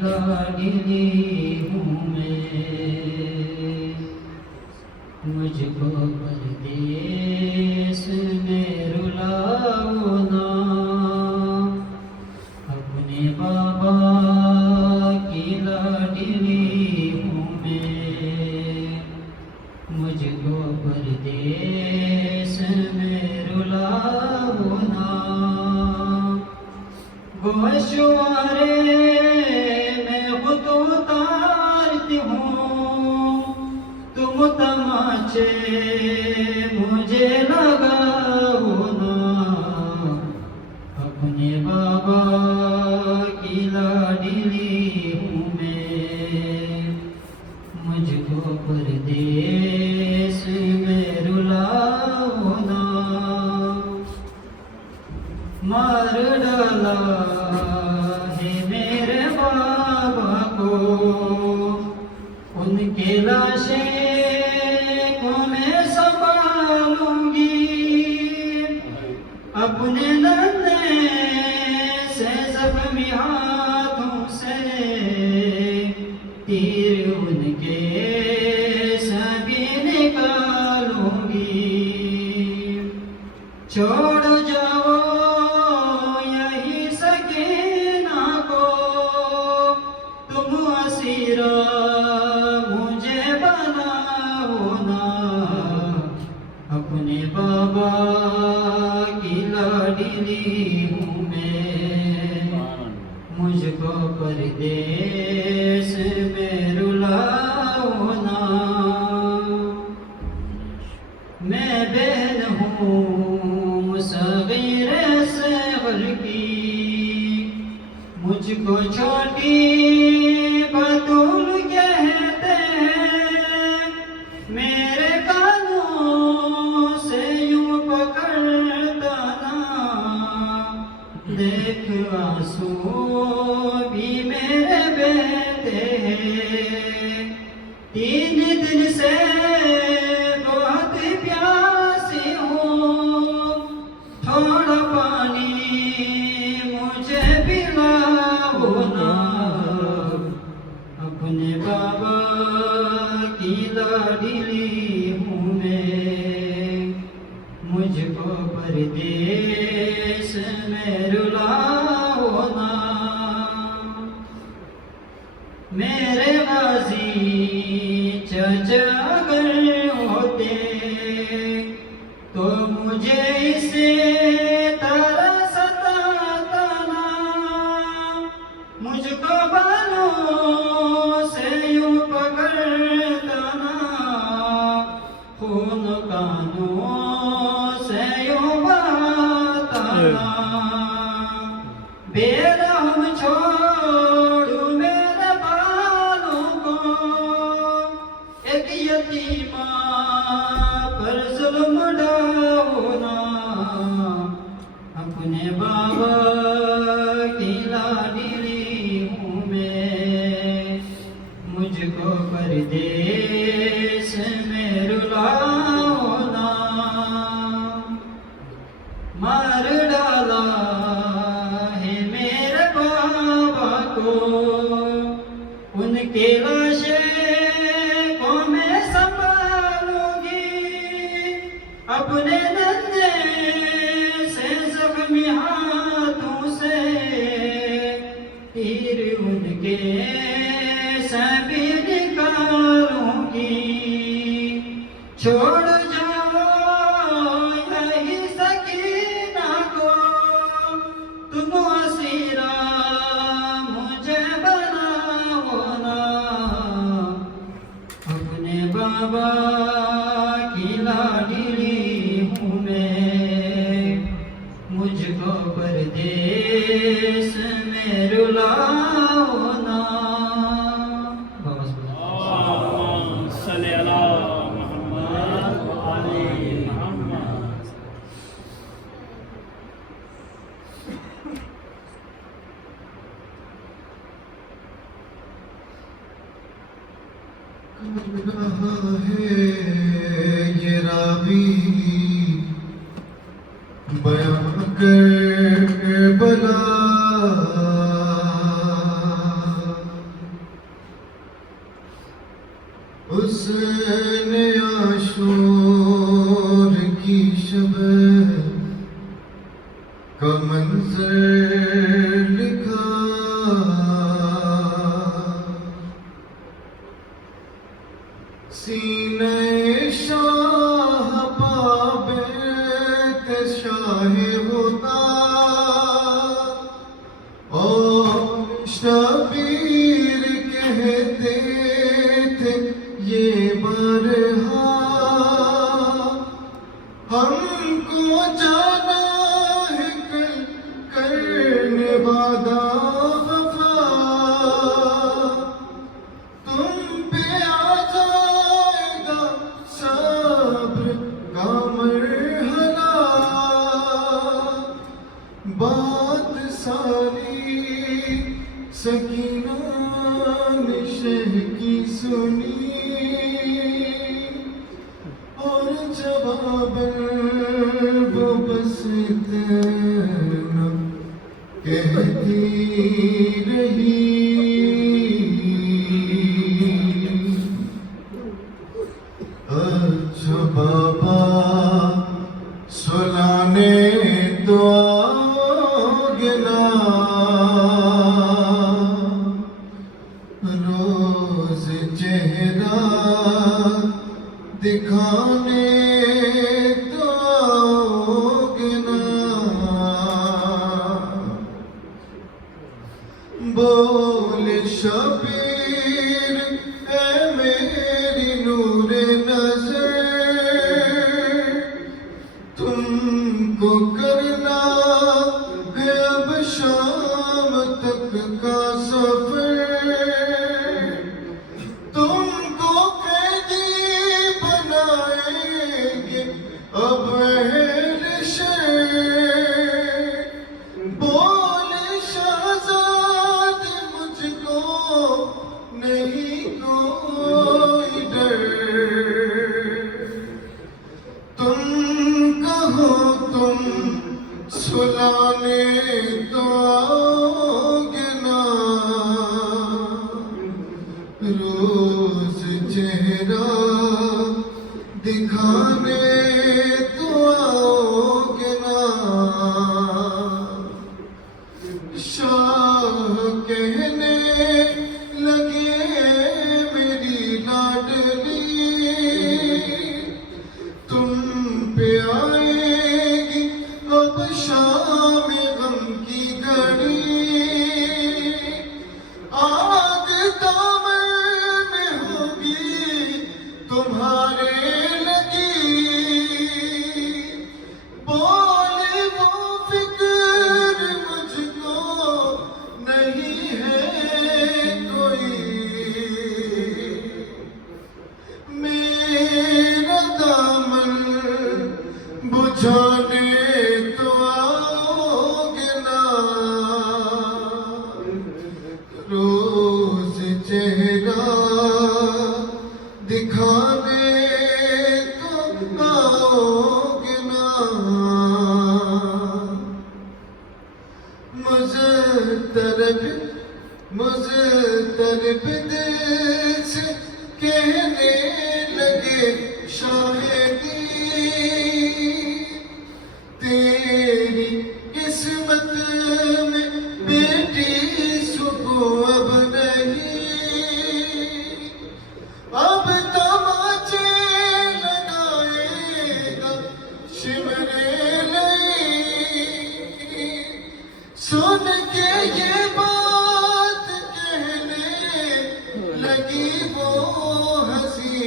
لاڈلی ہوں میں، مجھ کو پردیس میں رلاؤ نا، اپنے بابا کی لاڈلی ہوں میں، مجھ کو پردیس میں رلاؤ نا، گوشوارے میں خود اتارتی ہوں، تم تماچے مجھے لگاؤ نا، اپنے بابا کی لاڈلی ہوں میں، مجھ کو پردیس میں رلاؤ نا، مار ڈالا ہے میرے بابا کو، ان کے لاشیں کو میں سنبھالوں گی، اپنے ننھے سے زخمی ہاتھوں سے تیر ان کے سبھی نکالوں گی، چھوڑ جاؤ یہی سکینہ کو، تم اسیرہ مجھے بناؤ نا، اپنے بابا کی لاڈلی ہوں میں، مجھ کو پردیس میں رلاؤ نا، میں بہن ہوں صغیر صغر کی، مجھ کو چھوٹی بطول کہتے ہیں، میرے کانوں سے یوں پکڑتا نا، دیکھ آنسو بھی میرے بہتے ہیں، 3 دن سے بہت پیاسی ہوں، تھوڑا پانی مجھے پلاؤ نا، اپنے بابا کی لاڈلی ہوں میں، مجھ کو پردیس میں رلاؤ نا، میرے غازی چچا اگر ہوتے تو مجھے اسے طرح ستاتا نا، مجھ کو بالوں سے یوں پکڑتا نا، خون کانوں سے یوں بہاتا نا، بے رحم چھوڑوں میرے بالوں کو، ایک یتیمہ پر ظلم ڈھاؤ نا، اپنے بابا کی لاڈلی ہوں میں، مجھ کو پردیس میں رلاؤ نا، مار ڈالا ہے میرے بابا کو، ان کے لاشیں کو میں سنبھالوں گی، اپنے ننھے سے زخمی ہاتھوں سے تیر ان کے سبھی نکالوں گی، چھوڑ جاؤ یہی سکینہ کو، تم اسیرہ مجھے بناؤ نا، اپنے بابا کی لاڈلی ہوں میں، مجھ کو پردیس میں رلاؤ نا، اللہم صلی علی محمد و آل محمد۔ رہا ہے یہ راوی بیان کر بلا کرنے وعدہ وفا تم پہ آ جائے گا صبر کا مرحلہ بات ساری سکینہ نے شہ کی سنی اور جواباً وہ بس اتنا کہتی رہی اچھا بابا سلانے تو آؤگے نا روز چہرہ دکھانے تو آؤگے نا بولے شبیر اے میری نور نظر تم کو کرنا ہے اب شام تک کا سفر تم کو قیدی بنائیں گے اب اہل شہر بولے شہزاد مجھ کو نہیں کوئی ڈر تم کہو تم سلانے تو آؤگے نا روز چہرہ دکھانے تو آؤگے نا شاہ کہنے لگے میری لاڈلی تم پہ آئے گی اب شام غم کی گھڑی آگ دامن میں ہوگی تمہارے لگی بولے وہ فکر مجھ کو نہیں ہے کوئی میرا دامن بجھانے تو آؤگے نا روز چہرہ دکھانے تو آؤگے نا مضطرب دل سے کہنے لگے شاہدی تیری قسمت میں بیٹی سکو اب نہیں اب تماچے لگائے گا شمرے لئی سن کے یہ بات کہنے لگی وہ ہنسی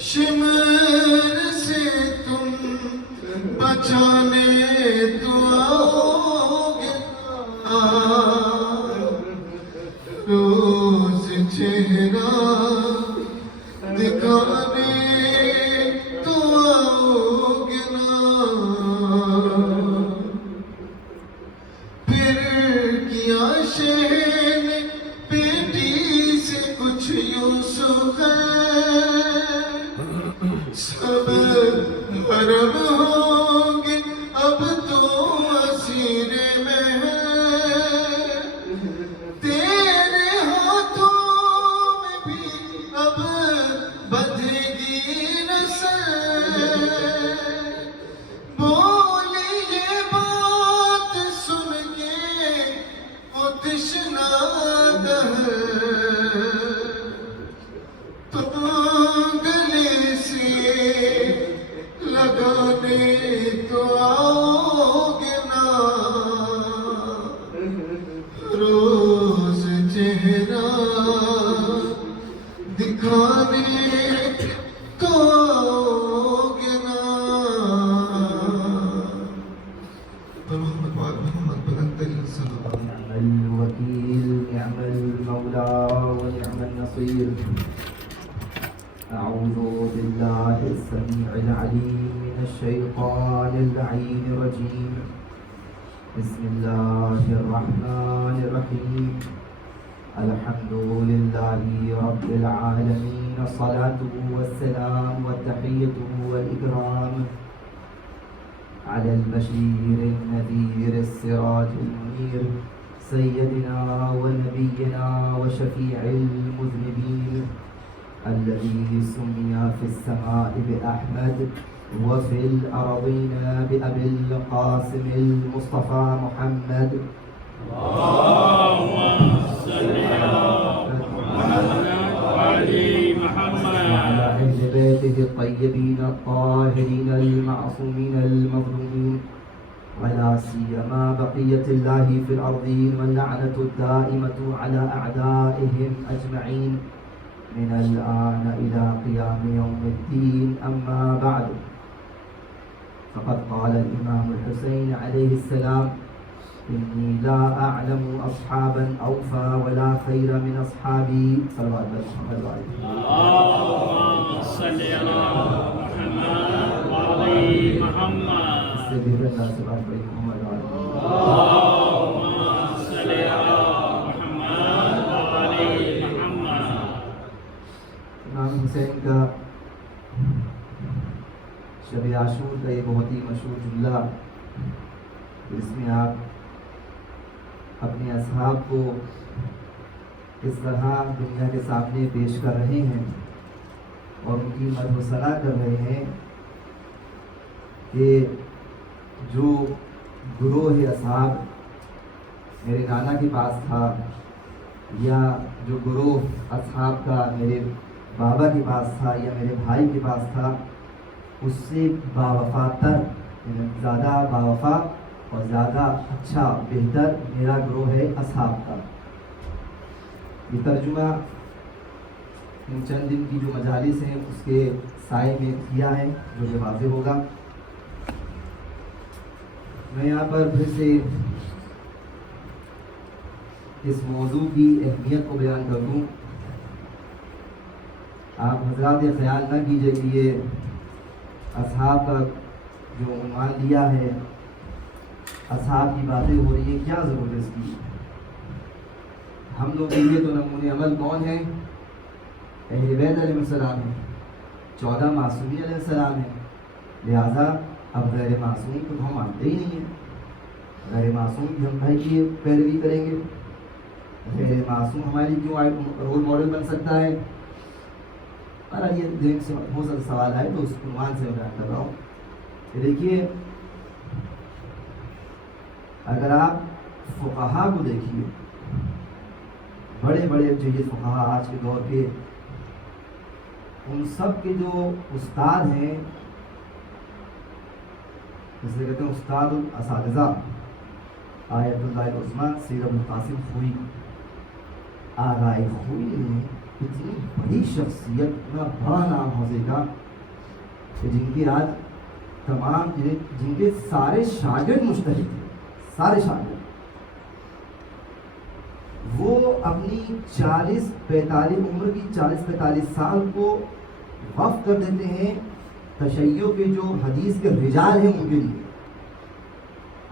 شمر سے تم بچانے تو آؤگے روز چہرہ دکھانے تو آؤگے نا پھر کیا شہ نے بیٹی سے کچھ یوں سخن سب حرم ہوں گے اب تو اسیر میں ہے محمد وآل محمد بلند ترین سلام. نعم الوكيل نعم المولى ونعم النصير. أعوذ بالله السميع العليم من الشيطان اللعين الرجيم. بسم الله الرحمن الرحيم. الحمد لله رب العالمين. الصلاة والسلام والتحية والإكرام على البشير النذير السراج المنير سيدنا ونبينا وشفيع المذنبين الذي سمي في السماء بأحمد وفي الأرضين بأبي القاسم المصطفى محمد. اللهم صل على محمد وعلى محمد وعلى أهل بيته الطيبين الطاهرين المعصومين المظلومين ولا سيما بقية الله في الأرضين واللعنة الدائمة على أعدائهم أجمعين من الآن إلى قيام يوم الدين. أما بعد فقد قال الإمام الحسين عليه السلام إني لا أعلم أصحابا أوفى ولا خير من أصحابي صلوات محمد وعليه. اللهم صل على محمد وعلى محمد استغفر الله سبحانه محمد وعليه. اللهم صل على محمد وعلى محمد. امام حسین کا شب عاشور کا یہ بہت ہی مشہور جملہ جس میں آپ اپنے اصحاب کو اس طرح دنیا کے سامنے پیش کر رہے ہیں اور ان کی مدح و ثنا کر رہے ہیں کہ جو گروہ اصحاب میرے نانا کے پاس تھا یا جو گروہ اصحاب کا میرے بابا کے پاس تھا یا میرے بھائی کے پاس تھا اس سے باوفا تر زیادہ باوفا اور زیادہ اچھا بہتر میرا گروہ ہے اصحاب کا. یہ ترجمہ ان چند دن کی جو مجالس ہیں اس کے سائے میں کیا ہے جو کہ واضح ہوگا. میں یہاں پر پھر سے اس موضوع کی اہمیت کو بیان کر دوں. آپ حضرات یہ خیال نہ کیجیے کہ یہ اصحاب کا جو عنوان لیا ہے اصحاب کی باتیں ہو رہی ہیں, کیا ضرورت ہے اس کی. ہم لوگ کے لیے تو نمونہ عمل کون ہے؟ اہل بیت علیہ السلام ہیں, 14 معصومین علیہ السلام ہیں. لہٰذا اب غیر معصوم کو ہم مانتے ہی نہیں ہیں. غیر معصوم کی ہم بھائی کی پیروی کریں گے؟ غیر معصوم ہمارے لیے کیوں رول ماڈل بن سکتا ہے؟ اور یہ ذہن سے ہو سکتا سوال ہے تو اس عنوان سے میں بیان کر رہا ہوں. دیکھیے, اگر آپ فقہا کو دیکھیے, بڑے بڑے جو یہ فقہا آج کے دور کے, ان سب کے جو استاد ہیں, اس لیے کہتے ہیں استاد الاساتذہ, آیت اللہ العظمیٰ سید ابو القاسم خوئی. آغائے خوئی نے اتنی بڑی شخصیت, اتنا بڑا نام حوزے کا کہ جن کے آج تمام جن کے سارے شاگرد مجتہد تھے, سارے شاگرد, وہ اپنی 40-45 عمر کی 40-45 سال کو وقف کر دیتے ہیں تشیع کے جو حدیث کے رجال ہیں ان کے لیے.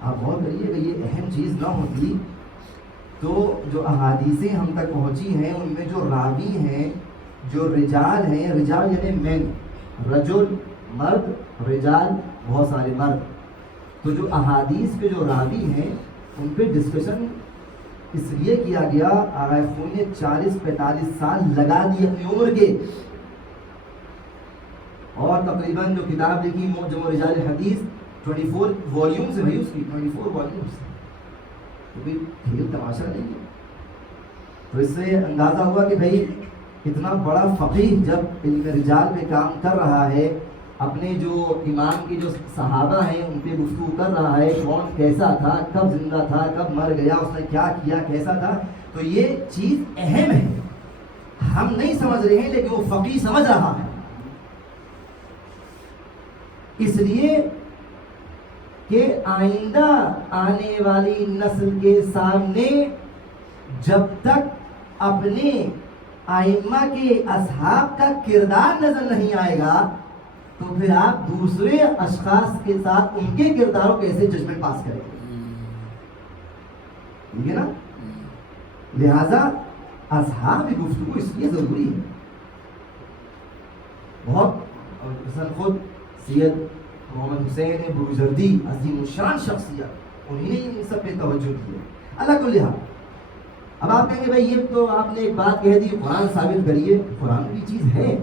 آپ غور کریے کہ یہ اہم چیز نہ ہوتی تو جو احادیثیں ہم تک پہنچی ہیں ان میں جو راوی ہیں, جو رجال ہیں, رجال یعنی مین, رجل مرد, رجال بہت سارے مرد, تو جو احادیث کے جو راوی ہیں ان پہ ڈسکشن اس لیے کیا گیا. آغا خوئی نے 40-45 سال لگا دی اپنی عمر کے, اور تقریباً جو کتاب لکھی معجم رجال حدیث 24 والیومز ہے بھائی, اس کی 24 والیومز. تو بھی کھیل تماشا نہیں ہے. تو اس سے اندازہ ہوا کہ بھائی اتنا بڑا فقیہ جب علم رجال پہ کام کر رہا ہے, اپنے جو امام کے جو صحابہ ہیں ان پہ گفتگو کر رہا ہے, کون کیسا تھا, کب زندہ تھا, کب مر گیا, اس نے کیا کیا, کیسا تھا, تو یہ چیز اہم ہے. ہم نہیں سمجھ رہے ہیں لیکن وہ فقیہ سمجھ رہا ہے. اس لیے کہ آئندہ آنے والی نسل کے سامنے جب تک اپنے ائمہ کے اصحاب کا کردار نظر نہیں آئے گا تو پھر آپ دوسرے اشخاص کے ساتھ ان کے کرداروں کیسے ججمنٹ پاس کریں گے؟ ٹھیک ہے نا؟ لہذا اصحاب کی گفتگو اس لیے ضروری ہے بہت. مثلا خود سید محمد حسین بروجردی عظیم الشان شخصیت، انہیں نے ان سب پہ توجہ کی ہے. اللہ کو لحاظ اب آپ کہیں گے بھائی یہ تو آپ نے ایک بات کہہ دی، قرآن ثابت کریے. قرآن بھی چیز ہے.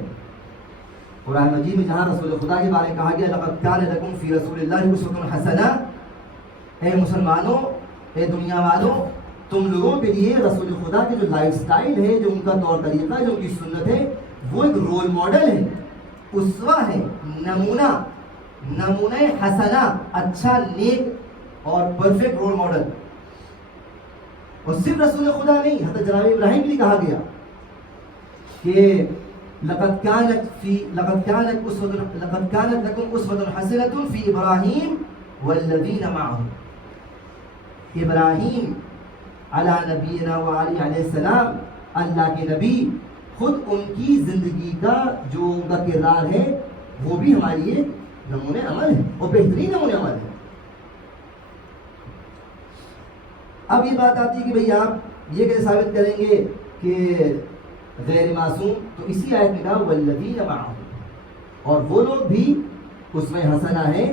قرآن مجید میں جہاں رسول خدا کے بارے میں کہا گیا لقد کان لکم فی رسول اللہ اسوۃ حسنہ، اے مسلمانوں، اے دنیا والوں، تم لوگوں کے لیے رسول خدا کے جو لائف سٹائل ہے، جو ان کا طور طریقہ ہے، جو ان کی سنت ہے، وہ ایک رول ماڈل ہے، اسوہ ہے، نمونہ حسنہ، اچھا، نیک اور پرفیکٹ رول ماڈل. اور صرف رسول خدا نہیں، حضرت جناب ابراہیم بھی کہا گیا کہ لقد كانت لكم اسوة حسنة في ابراہیم والذین معه. ابراہیم علی نبینا وعلی علیہ السلام، اللہ کے نبی، خود ان کی زندگی کا جو ان کا کردار ہے وہ بھی ہماری ایک نمونہ عمل ہے اور بہترین نمونہ عمل ہے. اب یہ بات آتی ہے کہ بھئی آپ یہ کیسے ثابت کریں گے کہ غیر معصوم؟ تو اسی آیت میں کہا والذین معه، اور وہ لوگ بھی اس میں حسنہ ہے،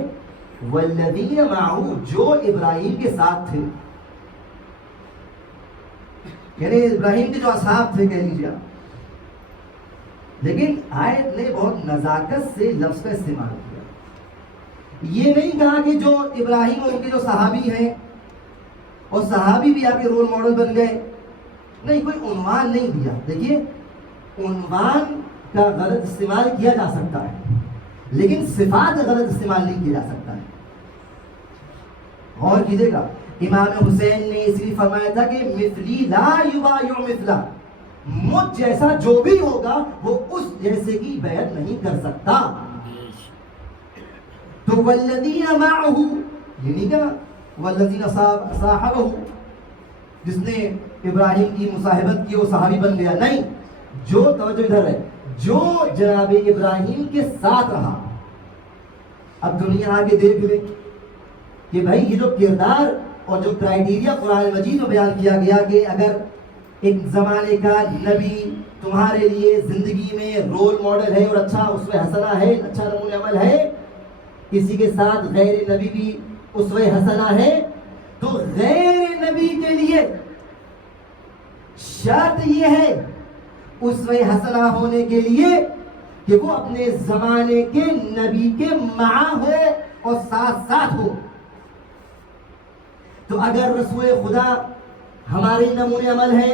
والذین معه، جو ابراہیم کے ساتھ تھے، یعنی ابراہیم کے جو اصحاب تھے کہہ لیجیے آپ. لیکن آیت نے بہت نزاکت سے لفظ کا استعمال کیا. یہ نہیں کہا کہ جو ابراہیم اور ان کے جو صحابی ہیں اور صحابی بھی آپ کے رول ماڈل بن گئے، نہیں، کوئی عنوان نہیں دیا. دیکھیے عنوان کا غلط استعمال کیا جا سکتا ہے لیکن صفات کا غلط استعمال نہیں کیا جا سکتا ہے. غور کیجیے گا، امام حسین نے اس لیے فرمایا تھا کہ مثلی لا یبایع مثلا، مجھ جیسا جو بھی ہوگا وہ اس جیسے کی بیعت نہیں کر سکتا. تو والذین معه، یہ نہیں کہا والذین صاحبہ، جس نے ابراہیم کی مصاحبت کی وہ صحابی بن گیا. نہیں، جو توجہ ادھر ہے، جو جناب ابراہیم کے ساتھ رہا. اب دنیا آگے دیکھ لے کہ بھائی یہ جو کردار اور جو کرائیٹیریا قرآن مجید میں بیان کیا گیا کہ اگر ایک زمانے کا نبی تمہارے لیے زندگی میں رول ماڈل ہے اور اچھا اسوہ حسنہ ہے، اچھا نمونہ عمل ہے، کسی کے ساتھ غیر نبی بھی اسوہ حسنہ ہے، تو غیر نبی کے لیے شرط یہ ہے اسوہ حسنہ ہونے کے لیے کہ وہ اپنے زمانے کے نبی کے مع ہو اور ساتھ ساتھ ہو. تو اگر رسول خدا ہمارے نمونہ عمل ہے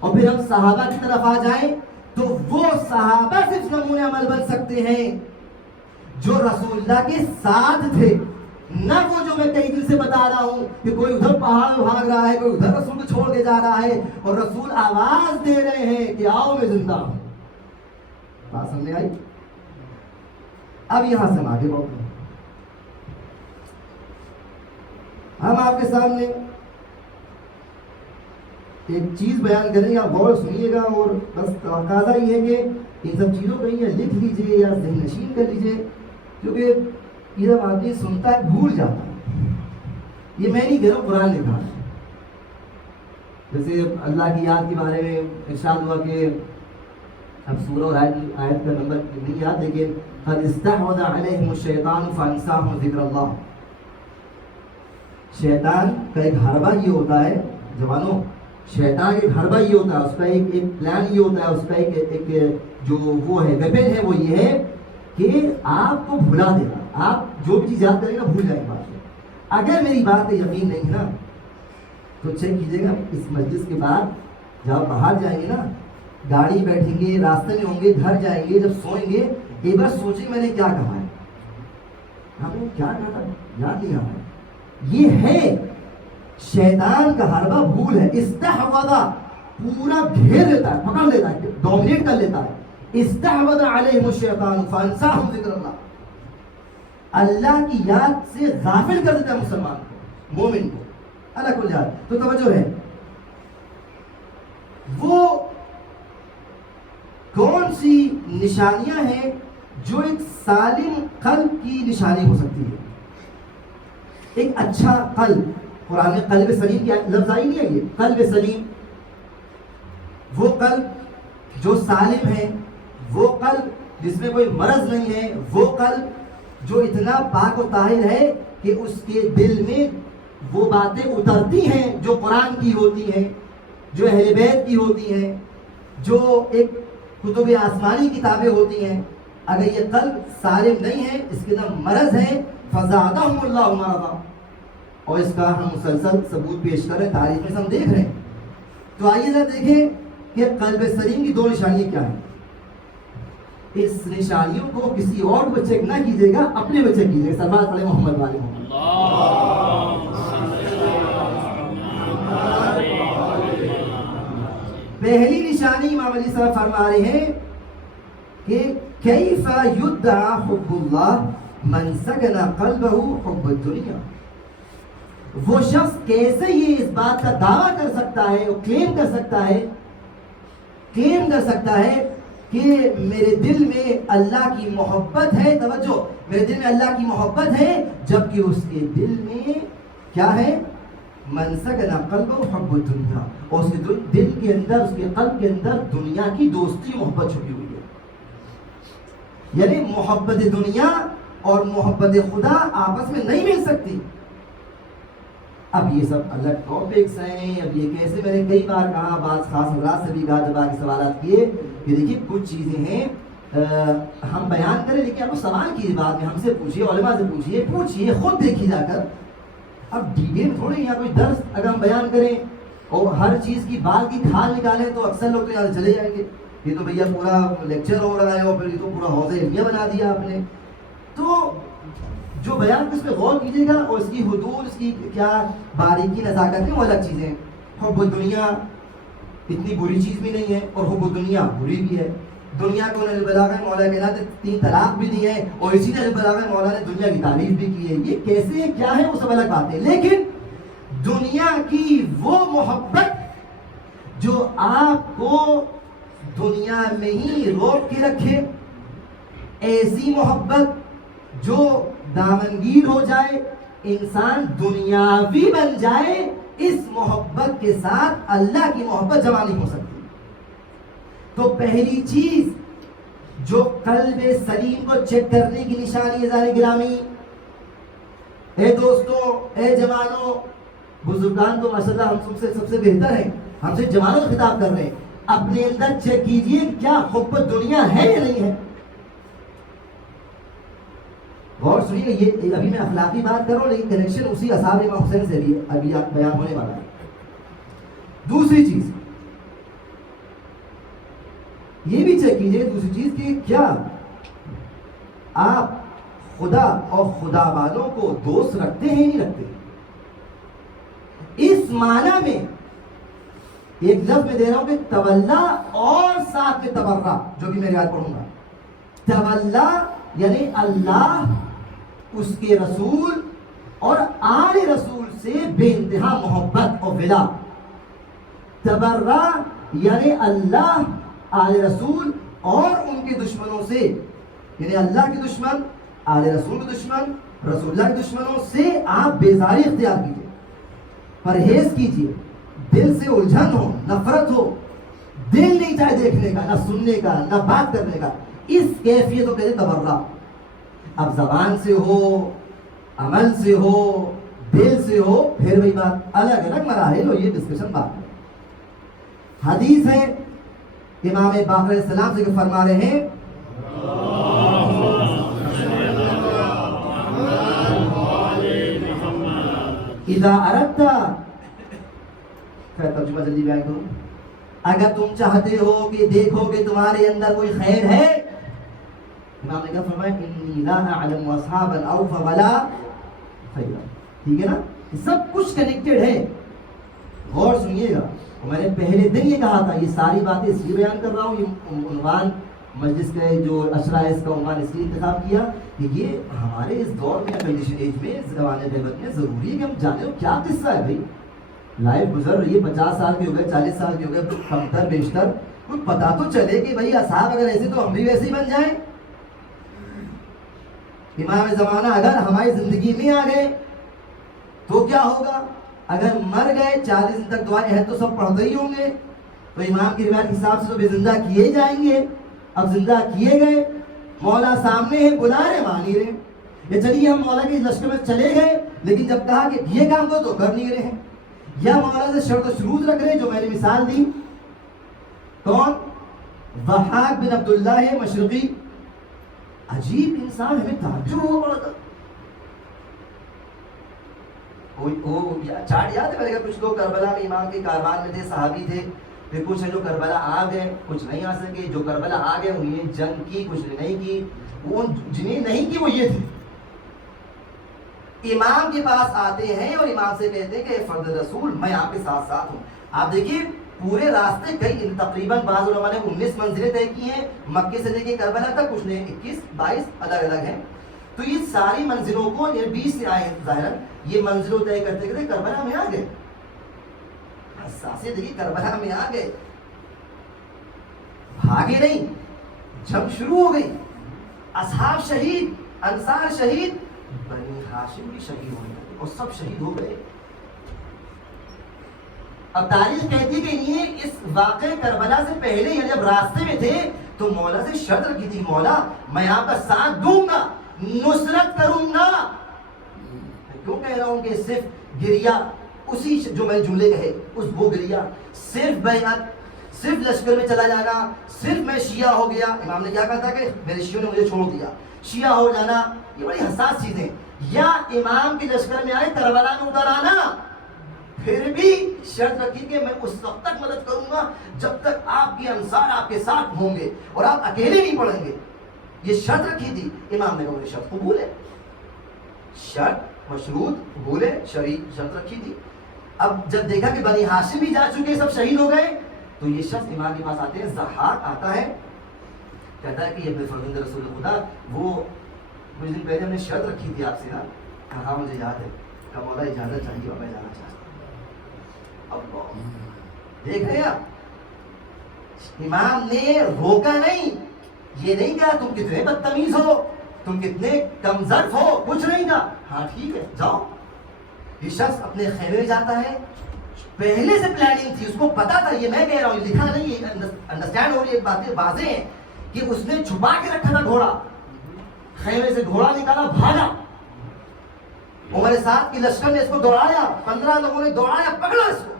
اور پھر ہم صحابہ کی طرف آ جائیں تو وہ صحابہ صرف نمونہ عمل بن سکتے ہیں جو رسول اللہ کے ساتھ تھے، نہ وہ جو میں کئی دن سے بتا رہا ہوں کہ کوئی ادھر پہاڑ بھاگ رہا ہے، کوئی ادھر رسول کو چھوڑ کے جا رہا ہے اور رسول آواز دے رہے ہیں کہ آؤ میں زندہ ہوں. بات سمجھ آئی؟ اب یہاں سے ہم آگے بڑھتے ہیں. ہم آپ کے سامنے ایک چیز بیان کریں گے، آپ غور سنیے گا اور بس تقاضا یہ ہے کہ ان سب چیزوں کو یا لکھ لیجئے یا ذہن نشین کر لیجئے، کیونکہ یہ جب آدمی سنتا ہے بھول جاتا ہے. یہ میں نہیں کہہ رہا ہوں، قرآن نے کہا. جیسے اللہ کی یاد کے بارے میں ارشاد ہوا کہ اب سورہ اور آیت کا نمبر نہیں یاد، لیکن قد استحوذ علیہم الشیطان فانساہم ذکر اللہ. شیطان کا ایک حربہ یہ ہوتا ہے جوانوں، شیطان کا ایک حربہ یہ ہوتا ہے، اس کا ایک پلان یہ ہوتا ہے، اس کا ایک جو وہ ہے ویپن ہے، وہ یہ ہے کہ آپ کو بھلا دینا. آپ جو بھی چیز یاد کریں گا بھول جائیں گے. اگر میری بات پہ یقین نہیں ہے نا تو چیک کیجیے گا اس مجلس کے بعد جب آپ باہر جائیں گے نا، گاڑی بیٹھیں گے، راستے میں ہوں گے، گھر جائیں گے، جب سوئیں گے ایک بار سوچیں میں نے کیا کہا ہے، آپ نے کیا کہا تھا یاد نہیں آ رہا ہے. یہ ہے شیطان کا حربہ، بھول ہے. استحوذ پورا گھیر لیتا ہے، پکڑ لیتا ہے، ڈومینیٹ کر لیتا ہے. استحوذ علیہم الشیطان فانساہم ذکر اللہ. اللہ کی یاد سے غافل کر دیتا ہے مسلمان کو، مومن کو، اللہ کل یاد. تو توجہ ہے، وہ کون سی نشانیاں ہیں جو ایک سالم قلب کی نشانی ہو سکتی ہے؟ ایک اچھا قلب، قرآن میں قلب سلیم کی لفظ آئی نہیں ہے، یہ قلب سلیم، وہ قلب جو سالم ہے، وہ قلب جس میں کوئی مرض نہیں ہے، وہ قلب جو اتنا پاک و طاہر ہے کہ اس کے دل میں وہ باتیں اترتی ہیں جو قرآن کی ہوتی ہیں، جو اہل بیت کی ہوتی ہیں، جو ایک کتب آسمانی کتابیں ہوتی ہیں. اگر یہ قلب سالم نہیں ہے، اس کے اندر مرض ہے، فزادہم اللہ مرضا، اور اس کا ہم مسلسل ثبوت پیش کر رہے ہیں، تاریخ میں ہم دیکھ رہے ہیں. تو آئیے ذرا دیکھیں کہ قلب سلیم کی 2 نشانیاں کیا ہیں. اس نشانیوں کو کسی اور کو چیک نہ کیجیے گا، اپنے کو چیک کیجیے گا. سلمان علیہ محمد والے محمد. پہلی نشانی امام علی صاحب فرما رہے ہیں کہ کیف یدعا حب اللہ من سکن قلبہ حب الدنیا. وہ شخص کیسے یہ اس بات کا دعویٰ کر سکتا ہے، کلیم کر سکتا ہے کہ میرے دل میں اللہ کی محبت ہے. توجہ، میرے دل میں اللہ کی محبت ہے، جبکہ اس کے دل میں کیا ہے؟ من سکن قلبہ حب الدنیا، اور اس کے دل کے اندر، اس کے قلب کے اندر دنیا کی دوستی محبت چھپی ہوئی ہے. یعنی محبت دنیا اور محبت خدا آپس میں نہیں مل سکتی. اب یہ سب الگ ٹاپکس ہیں. اب یہ کیسے، میں نے کئی بار کہا، بعض خاص حضرات سے بھی کہا جب آگے سوالات کیے کہ دیکھیے کچھ چیزیں ہیں ہم بیان کریں، لیکن آپ کو سوال کیجیے، بعد میں ہم سے پوچھیے، علماء سے پوچھیے، خود دیکھیے جا کر. اب ڈیٹیل تھوڑی یہاں کوئی درس اگر ہم بیان کریں اور ہر چیز کی بال کی کھال نکالیں تو اکثر لوگ تو یہاں چلے جائیں گے، یہ تو بھیا پورا لیکچر ہو رہا ہے اور پھر یہ تو پورا حوض علمیہ بنا دیا آپ نے. تو جو بیان اس پہ غور کیجیے گا، اور اس کی حدود، اس کی کیا باریکی نزاکت ہے، وہ الگ چیزیں. حب الدنیا اتنی بری چیز بھی نہیں ہے، اور حب الدنیا بری بھی ہے. دنیا کو البلاغہ مولا کے نام 3 طلاق بھی دی ہے، اور اسی نے البلاغہ مولا نے دنیا کی تعریف بھی کی ہے. یہ کیسے، کیا ہے، وہ سب الگ بات ہے. لیکن دنیا کی وہ محبت جو آپ کو دنیا میں ہی روک کے رکھے، ایسی محبت جو دامنگیر ہو جائے، انسان دنیاوی بن جائے، اس محبت کے ساتھ اللہ کی محبت جمع نہیں ہو سکتی. تو پہلی چیز جو قلب سلیم کو چیک کرنے کی نشانی ہے، ذرا گرامی، اے دوستوں، اے جوانوں، بزرگان تو ماشاءاللہ ہم سب سے بہتر ہیں، ہم سے جوانوں سے خطاب کر رہے ہیں. اپنے اندر چیک کیجئے کیا حب دنیا ہے یا نہیں ہے. غور سنیے، یہ ابھی میں اخلاقی بات کر رہا ہوں، لیکن کنیکشن اسی اصحاب امام حسین سے بھی ابھی بیان ہونے والا ہے. دوسری چیز یہ بھی چیک کیجئے، دوسری چیز کہ کیا آپ خدا اور خدا والوں کو دوست رکھتے ہیں نہیں رکھتے. اس معنی میں ایک لفظ میں دے رہا ہوں کہ تولا اور ساتھ میں تبرہ، جو بھی میں یاد پڑھوں گا. تولا یعنی اللہ، اس کے رسول اور آل رسول سے بے انتہا محبت اور ولا. تبرہ یعنی اللہ، آل رسول اور ان کے دشمنوں سے، یعنی اللہ کے دشمن، آل رسول کے دشمن، رسول اللہ کے دشمنوں سے آپ بیزاری اختیار کیجیے، پرہیز کیجیے. دل سے الجھن ہو، نفرت ہو، دل نہیں چاہے دیکھنے کا، نہ سننے کا، نہ بات کرنے کا، اس کیفیت کو کہتے تبرہ. اب زبان سے ہو، عمل سے ہو، دل سے ہو، پھر وہی بات، الگ الگ مراحل ہو، یہ ڈسکشن بات ہے. حدیث ہے امام باقر علیہ السلام سے کہ فرما رہے ہیں اذا اردت، خیر ترجمہ جلدی بیان کروں، اگر تم چاہتے ہو کہ دیکھو کہ تمہارے اندر کوئی خیر ہے، امام نے کہا فرمایا انی لا اعلم اصحابا اوفى ولا خیرا. ٹھیک ہے نا، سب کچھ کنیکٹڈ ہے. غور سنیے گا، میں نے پہلے دن یہ کہا تھا، یہ ساری باتیں اس لیے بیان کر رہا ہوں، یہ عنوان مجلس کے جو اشرا ہے اس کا عنوان اس لیے انتخاب کیا کہ یہ ہمارے اس دور میں کنڈیشن ایج میں زبان غیبت میں ضروری ہے کہ ہم جانیں کیا قصہ ہے بھائی. لائف گزر رہی ہے, 50 سال کے ہو گئے, 40 سال کے ہو گئے, کمتر بیشتر, کچھ پتا تو چلے کہ بھائی اصحاب اگر ایسے تو ہم بھی ویسے ہی بن جائیں. امام زمانہ اگر ہماری زندگی میں آ گئے تو کیا ہوگا؟ اگر مر گئے 40 دن تک دعائیں عہد تو سب پڑھتے ہی ہوں گے, تو امام کی روایت کے حساب سے تو بے زندہ کیے جائیں گے. اب زندہ کیے گئے, مولا سامنے ہے, بلا رہے, مان نہیں رہے. یہ چلیے ہم مولا کے لشکر میں چلے گئے, لیکن جب کہا کہ یہ کام تو کر نہیں رہے ہیں, یا مولا سے شرط و شروط رکھ رہے ہیں جو میں نے مثال دی. کون؟ ضحاک بن عبداللہ مشرقی. عجیب انسان, ہمیں تعجب ہوا پڑا تھا. چاٹ یاد ہے میرے, کچھ لوگ کربلا میں امام کے کاروان میں تھے, صحابی تھے, پھر کچھ ہیں جو کربلا آ گئے, کچھ نہیں آ سکے. جو کربلا آ گئے انہیں نے جنگ کی, کچھ نے نہیں کی. وہ جنہیں نہیں کی وہ یہ تھے. امام کے پاس آتے ہیں اور امام سے کہتے ہیں کہ فرد رسول میں آپ کے ساتھ ساتھ ہوں. آپ دیکھیے پورے راستے کئی تقریباً بعض علماء نے 19 منزلیں طے کی ہیں مکے سے لے کے کربلا تک, کچھ نے 21 22 الگ الگ ہیں. تو یہ ساری منزلوں کو, یہ 20 سے آئے ہیں ظاہر, یہ منزلوں طے کرتے کرتے کربلا میں آ گئے. حساسیت دیکھیے, کربلا میں آ گئے, بھاگے نہیں, جنگ شروع ہو گئی. اصحاب شہید, انصار شہید, بنی ہاشم بھی شہید ہونے لگے اور سب شہید ہو گئے. اب تاریخ کہتی ہے کہ انہیں اس واقع کربلا سے پہلے یعنی جب راستے میں تھے تو مولا سے شرط رکھی تھی, مولا میں آپ کا ساتھ دوں گا, نصرت کروں گا. میں کیوں کہہ رہا ہوں کہ صرف گریا اسی جو میں جملے کہے اس وہ گریا, صرف بیعت, صرف لشکر میں چلا جانا, صرف میں شیعہ ہو گیا. امام نے کیا کہا تھا کہ میرے شیعوں نے مجھے چھوڑ دیا, شیعہ ہو جانا یہ بڑی حساس چیزیں. یا امام کے لشکر میں آئے, کربلا میں اتر آنا, پھر بھی شرط رکھی کہ میں اس وقت تک مدد کروں گا جب تک آپ کے انصار آپ کے ساتھ ہوں گے اور آپ اکیلے نہیں پڑیں گے. یہ شرط رکھی تھی. امام نے کہا مجھے شرط قبول ہے, شرط مشروط قبول ہے, شرعی شرط رکھی تھی. اب جب دیکھا کہ بنی ہاشم بھی جا چکے, سب شہید ہو گئے, تو یہ شخص امام کے پاس آتے ہیں. ضحاک آتا ہے, کہتا ہے کہ یہ فرزند رسول خدا, وہ کچھ دن پہلے ہم نے شرط رکھی تھی آپ سے نا. کہا مجھے یاد ہے, کہ مولا اجازت چاہیے اور میں جانا چاہتا ہوں. اب دیکھ رہے آپ, امام نے روکا نہیں, یہ نہیں کہا تم کتنے بدتمیز ہو, تم کتنے کم ظرف ہو, کچھ نہیں کہا. ہاں ٹھیک ہے جاؤ. یہ شخص اپنے خیمے میں جاتا ہے, پہلے سے پلاننگ تھی, اس کو پتا تھا, یہ میں کہہ رہا ہوں, لکھا نہیں, انڈرسٹینڈ ہو رہی ہے باتیں واضح ہیں کہ اس نے چھپا کے رکھا تھا گھوڑا. خیمے سے گھوڑا نکالا, بھاگا. عمر سعد کی لشکر نے اس کو دوڑایا, 15 لوگوں نے دوڑایا, پکڑا اس کو.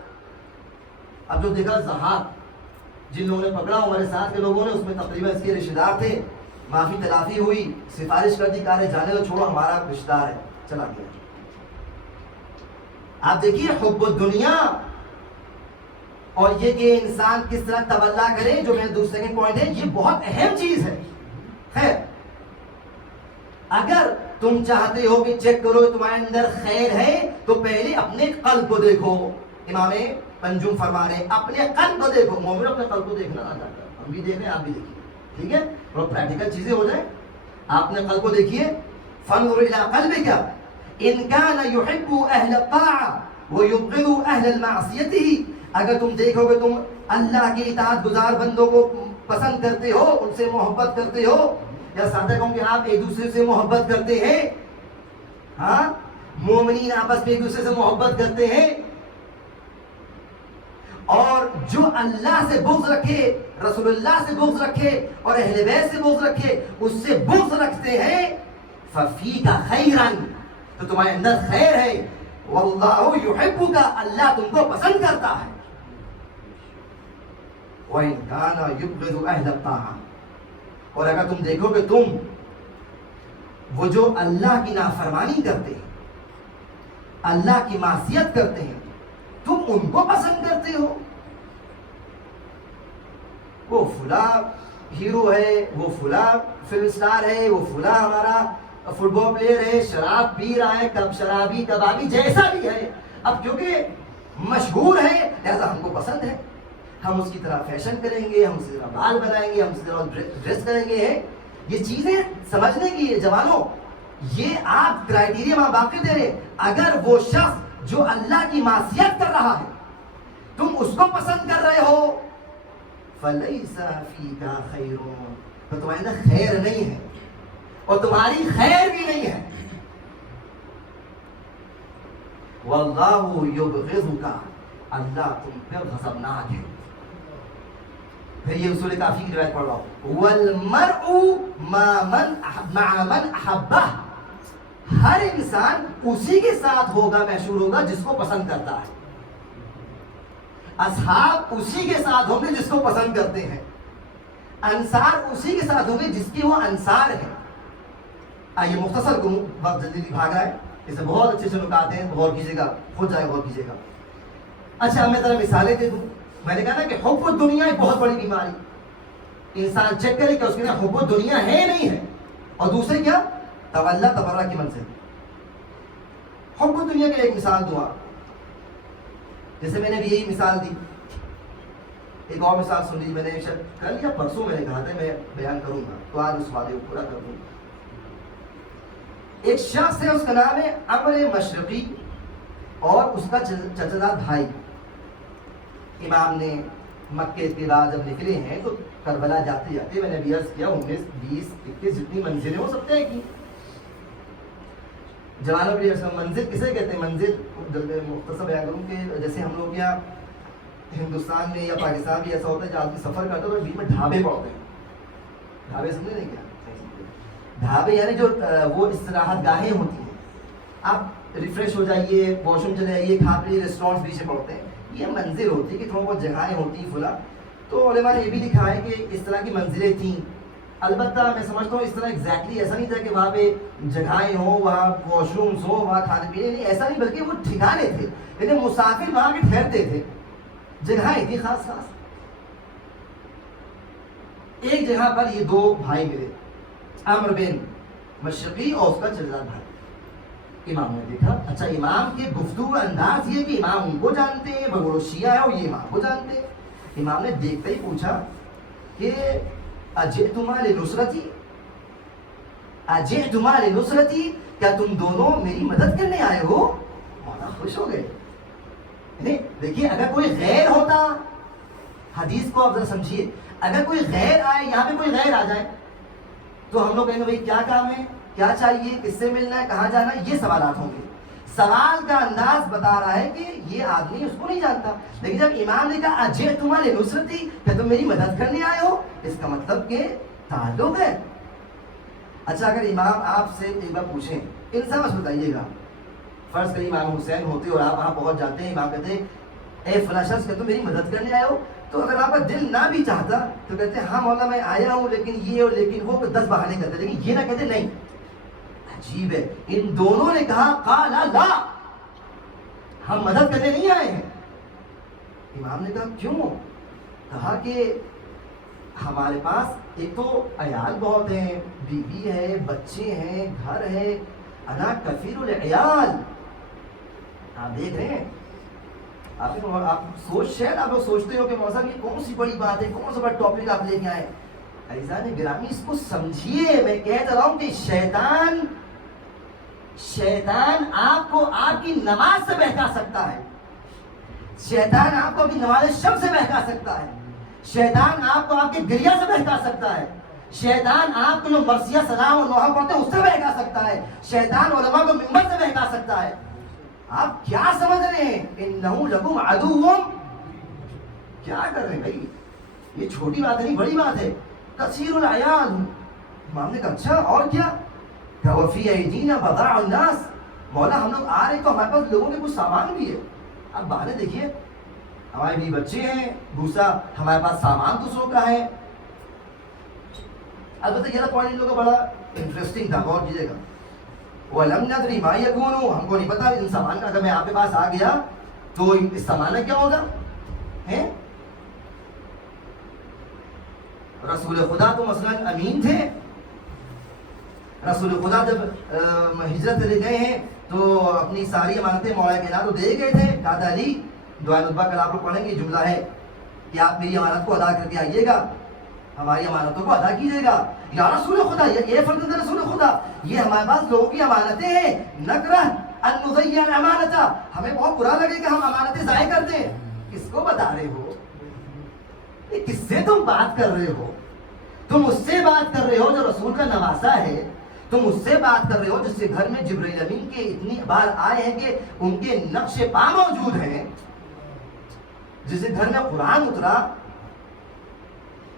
اب جو دیکھا ضحاک, جن لوگوں نے پکڑا عمر سعد کے لوگوں نے, اس میں تقریباً اس کے رشتہ دار تھے. معافی تلافی ہوئی, سفارش کر دی, کہا جانے دو, چھوڑو, ہمارا رشتہ دار ہے, چلا گیا. آپ دیکھیے حب الدنیا اور یہ کہ انسان کس طرح تولا کرے, جو میرا دوسرے سیکنڈ پوائنٹ ہے, یہ بہت اہم چیز ہے. خیر, اگر تم چاہتے ہو کہ چیک کرو تمہارے اندر خیر ہے تو پہلے اپنے قلب کو دیکھو. امام پنجم فرما رہے اپنے قلب کو دیکھو. مومن اپنے قلب کو دیکھنا آتا ہے, ہم بھی دیکھ رہے ہیں, آپ بھی دیکھیے, ٹھیک ہے, اور پریکٹیکل چیزیں ہو جائیں. آپ نے قلب کو دیکھیے. فانظر الى قلبك ان كان يحب اهل الطاعه ويبغض اهل المعصيه. اگر تم دیکھو کہ تم اللہ کے اطاعت گزار بندوں کو پسند کرتے ہو, ان سے محبت کرتے ہو, یا سادہ کہوں کہ آپ ایک دوسرے سے محبت کرتے ہیں, ہاں, مومنین آپس میں ایک دوسرے سے محبت کرتے ہیں, اور جو اللہ سے بغض رکھے, رسول اللہ سے بغض رکھے اور اہل بیت سے بغض رکھے, اس سے بغض رکھتے ہیں, فَفِيكَ خَيْرًا, تو تمہارے اندر خیر ہے. وَاللَّهُ يُحِبُّكَ, اللہ تم کو پسند کرتا ہے. وَإِنْ كَانَ يُبْغِضُ أَهْلَ الطَّاعَةِ, اور اگر تم دیکھو کہ تم وہ جو اللہ کی نافرمانی کرتے ہیں, اللہ کی معصیت کرتے ہیں, تم ان کو پسند کرتے ہو. وہ فلاں ہیرو ہے, وہ فلاں فلم سٹار ہے, وہ فلاں ہمارا فٹ بال پلیئر ہے, شراب پی رہا ہے, کب شرابی کبابی جیسا بھی ہے, اب کیونکہ مشہور ہے لہذا ہم کو پسند ہے, ہم اس کی طرح فیشن کریں گے, ہم اس کی طرح بال بنائیں گے, ہم اس کی طرح ڈریس کریں گے. یہ چیزیں سمجھنے کی ہے جوانوں. یہ آپ کرائٹیریا وہاں باقی دے رہے. اگر وہ شخص جو اللہ کی معصیت کر رہا ہے تم اس کو پسند کر رہے ہو فَلَيْسَ فِيكَ خَيْرٌ، تو تمہارے اندر خیر نہیں ہے اور تمہاری خیر بھی نہیں ہے. وَاللَّهُ يُبْغِضُكَ، اللہ تم پر غضبناک ہے. پھر یہ اصول کافی کی روایت پڑھ رہا ہوں. وَالْمَرْءُ مَعَ مَنْ أَحَبَّهُ، ہر انسان اسی کے ساتھ ہوگا، مشہور ہوگا جس کو پسند کرتا ہے. اصحاب اسی کے ساتھ ہوں گے جس کو پسند کرتے ہیں. انصار اسی کے ساتھ ہوں گے جس کی وہ انصار ہے. آئیے مختصر کروں، وقت جلدی بھاگ رہا ہے. اسے بہت اچھے سے نکاتے ہیں، غور کیجیے گا، خود جائے غور کیجیے گا. اچھا میں ذرا مثالیں دے دوں. میں نے کہا نا کہ حب الدنیا ایک بہت بڑی بیماری. انسان چیک کرے کہ اس کے اندر حب الدنیا ہے نہیں ہے. اور دوسرے کیا؟ تولا تبرہ کی منزل. حب الدنیا کی ایک مثال دوں آپ، جیسے میں نے بھی یہی مثال دی. ایک اور مثال سن لیجیے. میں نے شاید کل یا پرسوں میں نے کہا تھا میں بیان کروں گا، تو آج اس وعدے کو پورا کر دوں. ایک شخص ہے، اس کا نام ہے عمر مشرقی، اور اس کا چچا بھائی. امام نے مکے کے بعد جب نکلے ہیں تو کربلا جاتے جاتے میں نے بھی عرض کیا 19 20 21 جتنی منزلیں ہو سکتے ہیں کی. جوانوں کے لیے منزل کسے کہتے ہیں؟ منزل مختصر بیان کروں کہ جیسے ہم لوگ یا ہندوستان میں یا پاکستان میں ایسا ہوتا ہے کہ آدمی سفر کرتا ہے تو بیچ میں ڈھابے پڑتے ہیں. ڈھابے سمجھے نہیں کیا؟ ڈھابے یعنی جو وہ استراحت گاہیں ہوتی ہیں، آپ ریفریش ہو جائیے، واش روم چلے جائیے، کھا پی ریسٹورینٹس بیچ میں پڑتے ہیں. یہ منزل ہوتی ہے کہ تھوڑا بہت جگہیں ہوتی ہیں فلاں. تو علماء نے یہ بھی لکھا ہے کہ اس طرح کی منزلیں تھیں. البتہ میں سمجھتا ہوں اس طرح ایگزیکٹلی ایسا نہیں تھا کہ وہاں پہ جگہیں ہوں، وہاں واش رومس ہوں، وہاں کھانے پینے، نہیں ایسا نہیں، بلکہ وہ ٹھکانے تھے. لیکن مسافر وہاں کے ٹھہرتے تھے، جگہیں تھی خاص خاص. ایک جگہ پر یہ دو بھائی ملے، عمر بن مشرقی اور اس کا چچا بھائی. امام نے دیکھا، اچھا امام کے گفتگو کا انداز یہ کہ امام ان کو جانتے ہیں، وہ شیعہ ہے اور یہ امام کو جانتے ہیں. امام نے دیکھتے ہی پوچھا کہ اجئتما لنصرتی، اجئتما لنصرتی، کیا تم دونوں میری مدد کرنے آئے ہو؟ مولانا خوش ہو گئے. دیکھیے اگر کوئی غیر ہوتا، حدیث کو آپ ذرا سمجھیے، اگر کوئی غیر آئے، یہاں پہ کوئی غیر آ جائے تو ہم لوگ کہیں گے بھائی کیا کام ہے، کیا چاہیے، کس سے ملنا ہے، کہاں جانا ہے، یہ سوالات ہوں گے. سوال کا انداز بتا رہا ہے کہ یہ آدمی اس کو نہیں جانتا. لیکن جب امام نے کہا اجئتما لنصرتی، کیا تم میری مدد کرنے آئے ہو، اس کا مطلب کہ تعلق ہے. اچھا اگر امام آپ سے ایک بار پوچھیں، انصاف بتائیے گا، فرض کریں امام حسین ہوتے اور آپ وہاں پہنچ جاتے ہیں، امام کہتے ہیں اے فلاں شخص کیا تم میری مدد کرنے آئے ہو، تو اگر آپ کا دل نہ بھی چاہتا تو کہتے ہیں ہاں مولا میں آیا ہوں، لیکن یہ اور لیکن وہ 10 بہانے کرتے، لیکن یہ نہ کہتے نہیں. عجیب ہے، ان دونوں نے کہا قال لا، ہم مدد کرنے نہیں آئے ہیں. امام نے کہا کیوں؟ کہا کہ ہمارے پاس ایک تو عیال بہت ہیں، بیوی ہے، بچے ہیں، گھر ہے، انا کثیر العیال. آپ دیکھ رہے ہیں، آپ شاید آپ لوگ سوچتے ہو کہ موسم یہ کون سی بڑی بات ہے، کون سا بڑا ٹاپک آپ لے کے آئے. عزیزان گرامی اس کو سمجھیے. میں کہہ رہا ہوں کہ شیطان آپ کو آپ کی نماز سے بہکا سکتا ہے، شیطان آپ کو اپنی نماز شب سے بہکا سکتا ہے، شیطان آپ کو آپ کے گریہ سے بہکا سکتا ہے، شیطان آپ کو جو مرثیہ سلام اور نوحہ پڑھتے ہیں اس سے بہکا سکتا ہے، شیطان علماء کو منبر سے بہکا سکتا ہے. آپ کیا سمجھ رہے ہیں؟ انہو لکم عدو، کیا کر رہے ہیں بھائی؟ یہ چھوٹی بات نہیں، بڑی بات ہے. کثیر العیال. امام نے کہا اچھا اور کیا؟ کہ وفی ایدینا بضاع الناس، مولا ہم لوگ آ رہے تو ہمارے پاس لوگوں کے کچھ سامان بھی ہے. اب بہانے دیکھیے، ہمارے بھی بچے ہیں، دوسرا ہمارے پاس سامان دوسروں کا ہے. البتہ یہ پوائنٹ ان لوگوں کا بڑا انٹرسٹنگ تھا، غور کیجیے گا. وَلَمْ نَدْرِ مَا يَكُونُ، ہم کو نہیں پتا ان سامان کا، اگر میں آپ کے پاس آ گیا تو اس سامان کا کیا ہوگا. رسول خدا تو مثلاً امین تھے، رسول خدا جب ہجرت لے گئے ہیں تو اپنی ساری امانتیں مولا کائنات کو دے گئے تھے. کہا تھا علی دعائے نطبہ کل آپ لوگ پڑھیں گے، جملہ ہے کہ آپ میری امانت کو ادا کر کے آئیے گا. ہماری امانتوں کو ادا کیجیے گا. یا رسول خدا، یہ فرزند رسول خدا، یہ ہمارے پاس لوگوں کی امانتیں ہیں. نکرہ ان نضیع الامانۃ، ہمیں بہت برا لگے کہ ہم امانتیں ضائع کر دیں. کس کو بتا رہے ہو؟ یہ کس سے تم بات کر رہے ہو؟ تم اس سے بات کر رہے ہو جو رسول کا نواسا ہے. تم اس سے بات کر رہے ہو جس کے گھر میں جبرائیل امین کے اتنی بار آئے ہیں کہ ان کے نقش پا موجود ہیں، جس کے گھر میں قرآن اترا،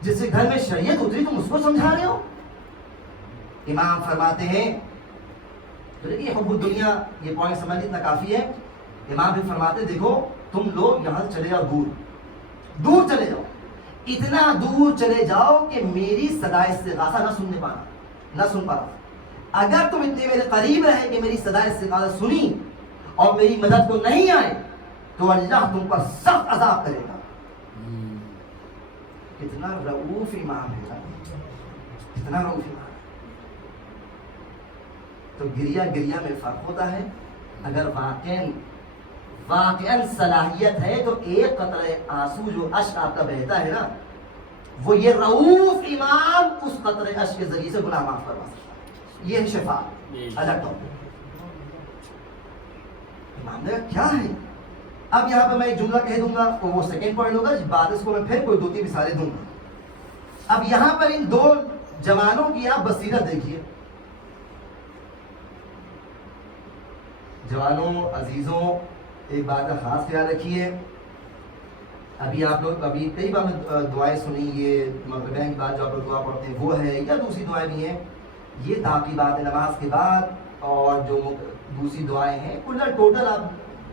جس کے گھر میں شریعت اتری، تم اس کو سمجھا رہے ہو. امام فرماتے ہیں، تو دیکھیے حب الدنیا، یہ پوائنٹ سمجھ اتنا کافی ہے. امام بھی فرماتے دیکھو تم لوگ یہاں سے چلے جاؤ، دور چلے جاؤ، اتنا دور چلے جاؤ کہ میری صدائے استغاثہ نہ سن پانا. اگر تم اتنے میرے قریب رہے کہ میری صدائے استغاثہ سنی اور میری مدد کو نہیں آئے تو اللہ تم پر سخت عذاب کرے گا. کتنا رؤوف امام ہے، کتنا رؤوف امام ہے. تو گریا میں فرق ہوتا ہے. اگر واقعاً صلاحیت ہے تو ایک قطرہ آنسو جو اشک آپ کا بہتا ہے نا، وہ یہ رؤوف امام اس قطرے اشک کے ذریعے سے گناہ معاف کروا سکتا ہے. یہ ہے شفا الگ طور. امام نے کہا کیا ہے؟ اب یہاں پہ میں ایک جملہ کہہ دوں گا، وہ سیکنڈ پوائنٹ ہوگا، بعد اس کو میں پھر کوئی 2-3 مثالیں دوں گا. اب یہاں پر ان 2 جوانوں کی آپ بصیرت دیکھیے. جوانوں، عزیزوں، ایک بات کا خاص خیال رکھیے. ابھی آپ لوگ کئی بار میں دعائیں سنی، یہ مغربین کی بعد جو آپ لوگ دعا پڑھتے ہیں وہ ہے، یا دوسری دعائیں بھی ہیں. یہ تعقیبات نماز کے بعد اور جو دوسری دعائیں ہیں، کل ٹوٹل آپ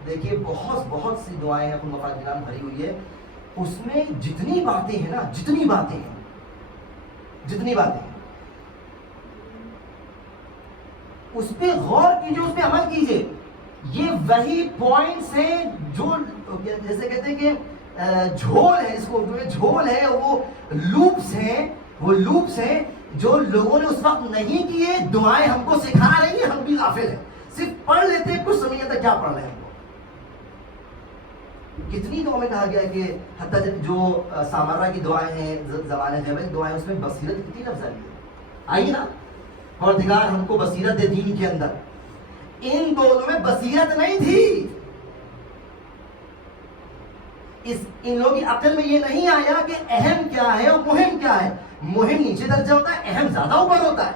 دیکھیے بہت سی دعائیں ہیں، مفاد جنان بھری ہوئی ہے. اس میں جتنی باتیں ہیں نا، جتنی باتیں ہیں اس پہ غور کیجیے، اس پہ عمل کیجیے. یہ وہی پوائنٹس ہیں جو جیسے کہتے ہیں کہ جھول ہے، اس کو اردو میں جھول ہے، وہ لوپس ہیں جو لوگوں نے اس وقت نہیں کیے. دعائیں ہم کو سکھا رہی ہیں، ہم بھی غافل ہیں، صرف پڑھ لیتے ہیں، کچھ سمجھ آتا کیا پڑھ رہے ہیں ہم کو. کتنی دعا میں کہا گیا ہے کہ حتیٰ جو سامرہ کی دعائیں ہیں، زمانہ جبل کی دعائیں، اس میں بصیرت کتنی لفظ آئی نا، پروردگار ہم کو بصیرت دے دین کے اندر. ان دونوں میں بصیرت نہیں تھی. ان لوگوں کی عقل میں یہ نہیں آیا کہ اہم کیا ہے اور مہم کیا ہے. مہم نیچے درجہ ہوتا ہے، اہم زیادہ اوپر ہوتا ہے.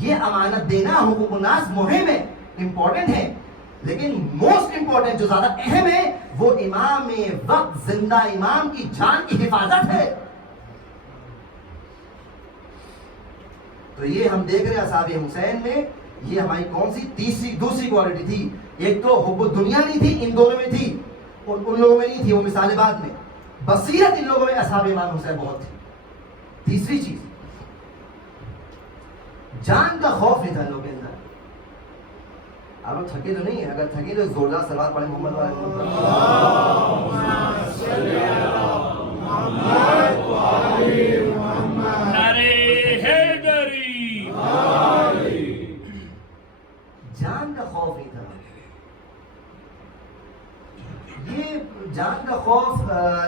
یہ امانت دینا حقوق الناس مہم ہے، امپورٹنٹ ہے، لیکن موسٹ امپورٹنٹ جو زیادہ اہم ہے وہ امام وقت، زندہ امام کی جان کی حفاظت ہے. تو یہ ہم دیکھ رہے ہیں اصحاب حسین میں. یہ ہماری کون سی دوسری کوالٹی تھی. ایک تو حب الدنیا نہیں تھی، ان دونوں میں تھی، ان لوگوں میں نہیں تھی، وہ مثالیں بعد میں. بصیرت ان لوگوں میں اصحاب امام حسین بہت تھی. تیسری چیز، جان کا خوف نہیں تھا ان لوگوں کے اندر. آپ لوگ تھکے تو نہیں ہیں؟ اگر تھکے تو زوردار سلوات پڑھیں محمد جان کا خوف نہیں تھا. یہ جان کا خوف،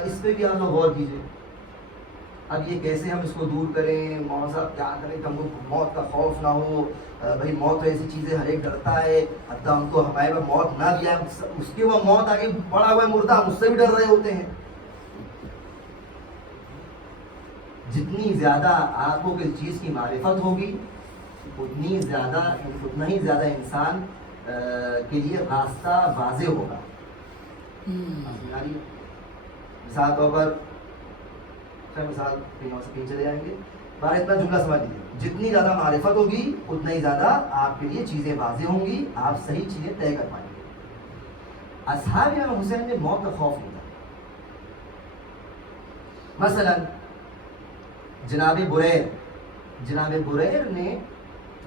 اس پہ بھی آپ لوگ غور کیجیے. اب یہ کیسے ہم اس کو دور کریں؟ مولانا صاحب کیا کریں کہ ہم کو موت کا خوف نہ ہو؟ بھائی موت تو ایسی چیزیں ہر ایک ڈرتا ہے، حتیٰ ہم کو ہمارے پاس موت نہ دیا، اس کے وہ موت آگے پڑا ہوا ہے مردہ، ہم اس سے بھی ڈر رہے ہوتے ہیں. جتنی زیادہ آپ کو کس چیز کی معرفت ہوگی اتنا ہی زیادہ انسان کے لیے راستہ واضح ہوگا. مثال طور پر مثال کہیں چلے جائیں گے، بار اتنا جملہ سمجھ لیجیے، جتنی زیادہ معرفت ہوگی اتنا ہی زیادہ آپ کے لیے چیزیں واضح ہوں گی، آپ صحیح چیزیں طے کر پائیں گے. اصحاب امام حسین میں موت کا خوف نہیں تھا. مثلا جناب بریر نے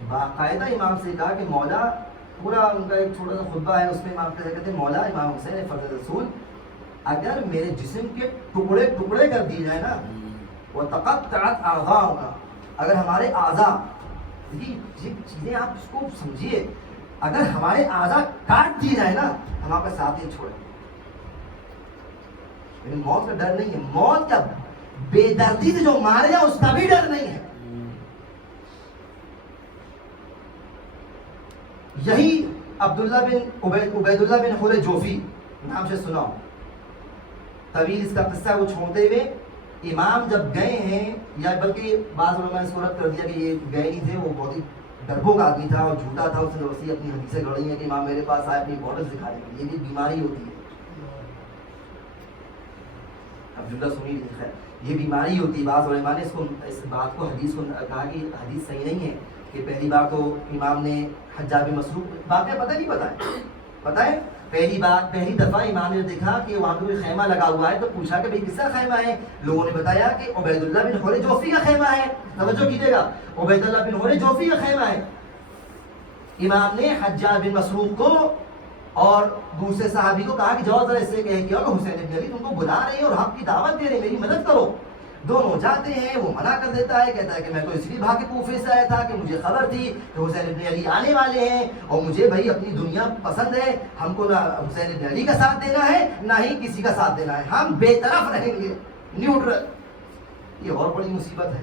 باقاعدہ امام سے کہا کہ مولا، پورا ان کا ایک چھوٹا سا خطبہ ہے، اس میں امام کہتے ہیں مولا امام حسین فرزند رسول، اگر میرے جسم کے ٹکڑے ٹکڑے کر دیے جائے نا، وہ تقطعت اعضاؤنا، اگر ہمارے اعضاء، یہ چیزیں آپ اس کو سمجھیے، اگر ہمارے اعضاء کاٹ دیے جائے نا، ہم آپ کا ساتھ نہیں چھوڑیں. لیکن موت کا ڈر نہیں ہے. موت کا بے دردی سے جو مارے جائے اس کا بھی ڈر نہیں ہے. یہی عبید اللہ بن حر جوفی نام سے سنا ہو, طویل اس کا قصہ وہ چھوڑتے ہوئے امام جب گئے ہیں, یا بلکہ بعض علماء نے صورت کر دیا کہ یہ گئے نہیں تھے, وہ بہت ہی ڈرپوک آدمی تھا اور جھوٹا تھا, اس نے وسیع اپنی حدیثیں گڑھی ہیں کہ امام میرے پاس آئے اپنی بارڈر دکھانے کے لیے. یہ بھی بیماری ہوتی ہے, اب جملہ سنی لکھا ہے, یہ بیماری ہوتی ہے. بعض علماء نے اس بات کو حدیث کو کہا کہ حدیث صحیح نہیں ہے, کہ پہلی بار تو امام نے حجاج بن مسروق, واقعہ پتہ نہیں پتہ ہے پہلی دفعہ امام نے دیکھا کہ وہاں پہ کوئی خیمہ لگا ہوا ہے, تو پوچھا کہ بھئی کس کا خیمہ ہے؟ لوگوں نے بتایا کہ عبید اللہ بن حر جوفی کا خیمہ ہے. توجہ کیجیے گا, عبید اللہ بن حر جوفی کا خیمہ ہے. امام نے حجاج بن مسروق کو اور دوسرے صحابی کو کہا کہ جاؤ ذرا اس سے کہہ کہ حسین بن علی تم کو بلا رہے ہیں اور حق کی دعوت دے رہے ہیں, میری مدد کرو. دونوں جاتے ہیں, وہ منع کر دیتا ہے, کہتا ہے کہ میں تو اس لیے بھاگ کے کوفے سے آیا تھا کہ مجھے خبر تھی کہ حسین بن علی آنے والے ہیں, اور مجھے بھائی اپنی دنیا پسند ہے, ہم کو نہ حسین بن علی کا ساتھ دینا ہے نہ ہی کسی کا ساتھ دینا ہے, ہم بے طرف رہیں گے, نیوٹرل. یہ اور بڑی مصیبت ہے,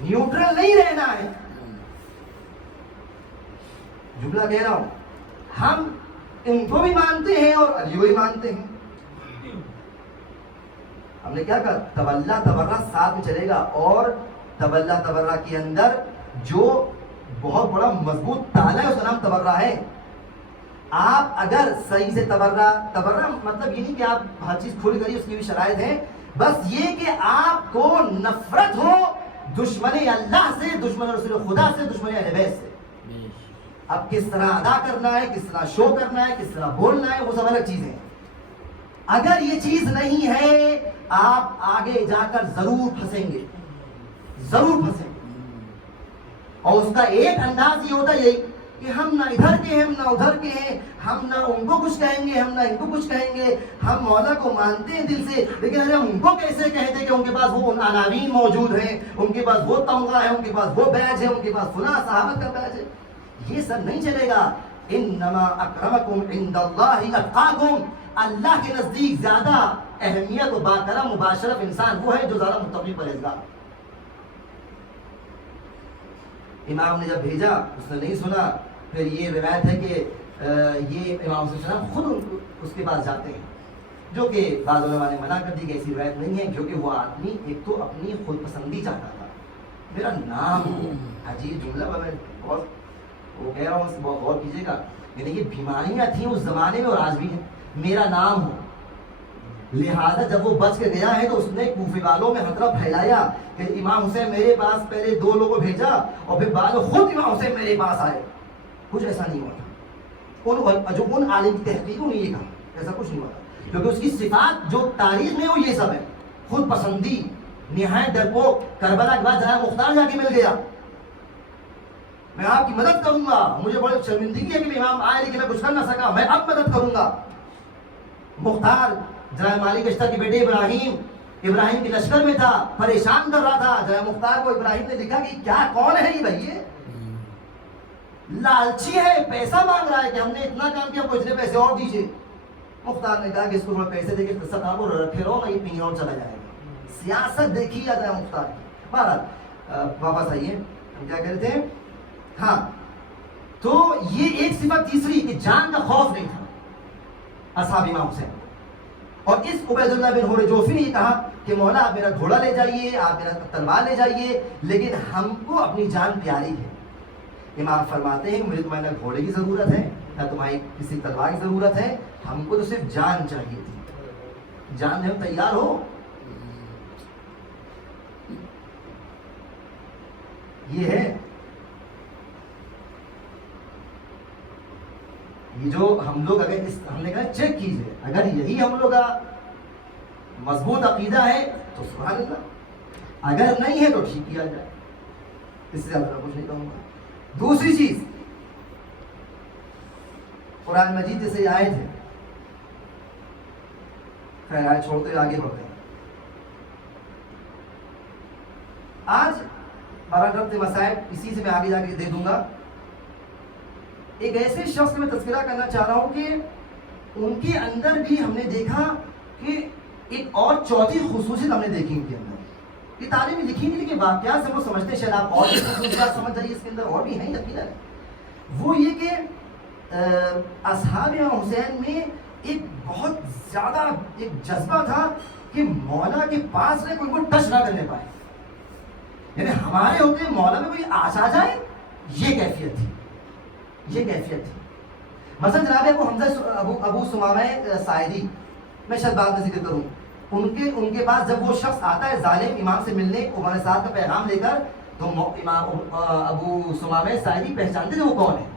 نیوٹرل نہیں رہنا ہے. جملہ کہہ رہا ہوں, ہم ان کو بھی مانتے ہیں اور علی کو بھی مانتے ہیں. ہم نے کیا کہا, تولا تبرہ ساتھ میں چلے گا, اور تولا تبرہ کے اندر جو بہت بڑا مضبوط تالا ہے اس کا نام تبرہ ہے. آپ اگر صحیح سے تبرہ مطلب یہ نہیں کہ آپ ہر چیز کھل کری, اس کی بھی شرائط ہیں, بس یہ کہ آپ کو نفرت ہو دشمن اللہ سے, دشمن رسول خدا سے, دشمن اہل بیت سے. اب کس طرح ادا کرنا ہے, کس طرح شو کرنا ہے, کس طرح بولنا ہے, وہ سب الگ چیزیں ہیں. اگر یہ چیز نہیں ہے آپ آگے جا کر ضرور پھنسیں گے, ضرور پھنسیں گے. اور اس کا ایک انداز یہ ہوتا ہے یہی کہ ہم نہ ادھر کے ہیں, ہم نہ ادھر کے ہیں, ہم نہ ان کو کچھ کہیں گے, ہم نہ ان کو کچھ کہیں گے. ہم مولا کو مانتے ہیں دل سے, لیکن ارے ہم ان کو کیسے کہتے کہ ان کے پاس وہ عناوین موجود ہیں, ان کے پاس وہ تمغہ ہے, ان کے پاس وہ بیج ہے, ان کے پاس فلاں صحابت کا بیج ہے. یہ سب نہیں چلے گا. انما اکرمکم عند اللہ اتقاکم, اللہ کے نزدیک زیادہ اہمیت و باکرم مباشرف انسان وہ ہے جو زیادہ متقی پرہیزگار. امام نے جب بھیجا اس نے نہیں سنا, پھر یہ روایت ہے کہ یہ امام صلی اللہ علیہ وسلم خود اس کے پاس جاتے ہیں, جو کہ بعض علماء نے منع کر دی کہ ایسی روایت نہیں ہے, کیونکہ وہ آدمی ایک تو اپنی خود پسندی چاہتا تھا, میرا نام ہو. عجیب جملہ, میں بہت وہ کہہ رہا ہوں, بہت غور کیجیے گا. یعنی یہ بیماریاں تھیں اس زمانے میں اور آج بھی ہیں, میرا نام ہو. لہذا جب وہ بچ کے گیا ہے تو اس نے کوفے والوں میں خطرہ پھیلایا کہ امام حسین میرے پاس پہلے 2 لوگوں کو بھیجا اور پھر بعد میں خود امام حسین میرے پاس آئے. کچھ ایسا نہیں ہوا تھا. جو ان عالم کی تحقیقوں نے یہ کہا ایسا کچھ نہیں ہوا تھا, کیونکہ اس کی صفات جو تاریخ میں وہ یہ سب ہے, خود پسندی, نہایت ڈرپوک. کربلا کے بعد جناب مختار جا کے مل گیا, میں آپ کی مدد کروں گا, مجھے بڑی شرمندگی ہے کہ امام آئے لیکن میں کچھ کر نہ سکا, میں اب مدد کروں گا. مختار جناب مالک اشتر کے بیٹے ابراہیم کے لشکر میں تھا, پریشان کر رہا تھا. جناب مختار کو ابراہیم نے دیکھا کہ کیا کون ہے یہ بھائی, یہ لالچی ہے, پیسہ مانگ رہا ہے کہ ہم نے اتنا کام کیا, اتنے پیسے اور دیجیے. مختار نے کہا کہ اس کو تھوڑا پیسے دے کے قصہ تھا وہ رکھے رہو, میں یہ کہیں اور چلا جائے گا. سیاست دیکھی جاتا ہے مختار کی. بہرحال واپس آئیے, ہم کیا کہتے ہیں. ہاں, تو یہ ایک صفت تیسری کہ جان کا خوف نہیں تھا اصحاب امام حسین. اور اس عبید اللہ بن حر جوفی نے یہ کہا کہ مولا آپ میرا گھوڑا لے جائیے, آپ میرا تلوار لے جائیے, لیکن ہم کو اپنی جان پیاری ہے. امام فرماتے ہیں مجھے تمہارے نہ گھوڑے کی ضرورت ہے نہ تمہاری کسی تلوار کی ضرورت ہے, ہم کو تو صرف جان چاہیے تھی. جان ہم تیار ہو. یہ ہے یہ جو ہم لوگ, اگر ہم نے کہا چیک کیجئے, اگر یہی ہم لوگ کا مضبوط عقیدہ ہے تو سبحان اللہ, اگر نہیں ہے تو ٹھیک کیا جائے, اس سے زیادہ کچھ نہیں کہوں گا. دوسری چیز, قرآن مجید جیسے آیت ہے, خیر آیت چھوڑتے آگے بڑھتے ہیں. آج 12 مسائل اسی سے میں آگے جا کے دے دوں گا. ایک ایسے شخص میں تذکرہ کرنا چاہ رہا ہوں کہ ان کے اندر بھی ہم نے دیکھا کہ ایک اور چوتھی خصوصیت ہم نے دیکھی ان کے اندر. یہ تعلیم لکھی نہیں لیکن واقعات سے وہ سمجھتے ہیں. شاید آپ اور بھی خصوصیات سمجھ جائیے اس کے اندر اور بھی ہیں یقیناً. وہ یہ کہ اصحاب امام حسین میں ایک بہت زیادہ ایک جذبہ تھا کہ مولا کے پاس رہے کوئی ٹچ نہ کرنے پائے. یعنی ہمارے ہوتے مولا میں کوئی آ جائے, یہ کیفیت تھی, یہ کیفیت تھی. مثلا جناب ابو حمزہ ابو ثمامہ ساعدی, میں شاید بعد میں ذکر کروں, ان کے پاس جب وہ شخص آتا ہے ظالم امام سے ملنے عمر سعد کا پیغام لے کر, تو امام ابو ثمامہ ساعدی پہچانتے تھے وہ کون ہے.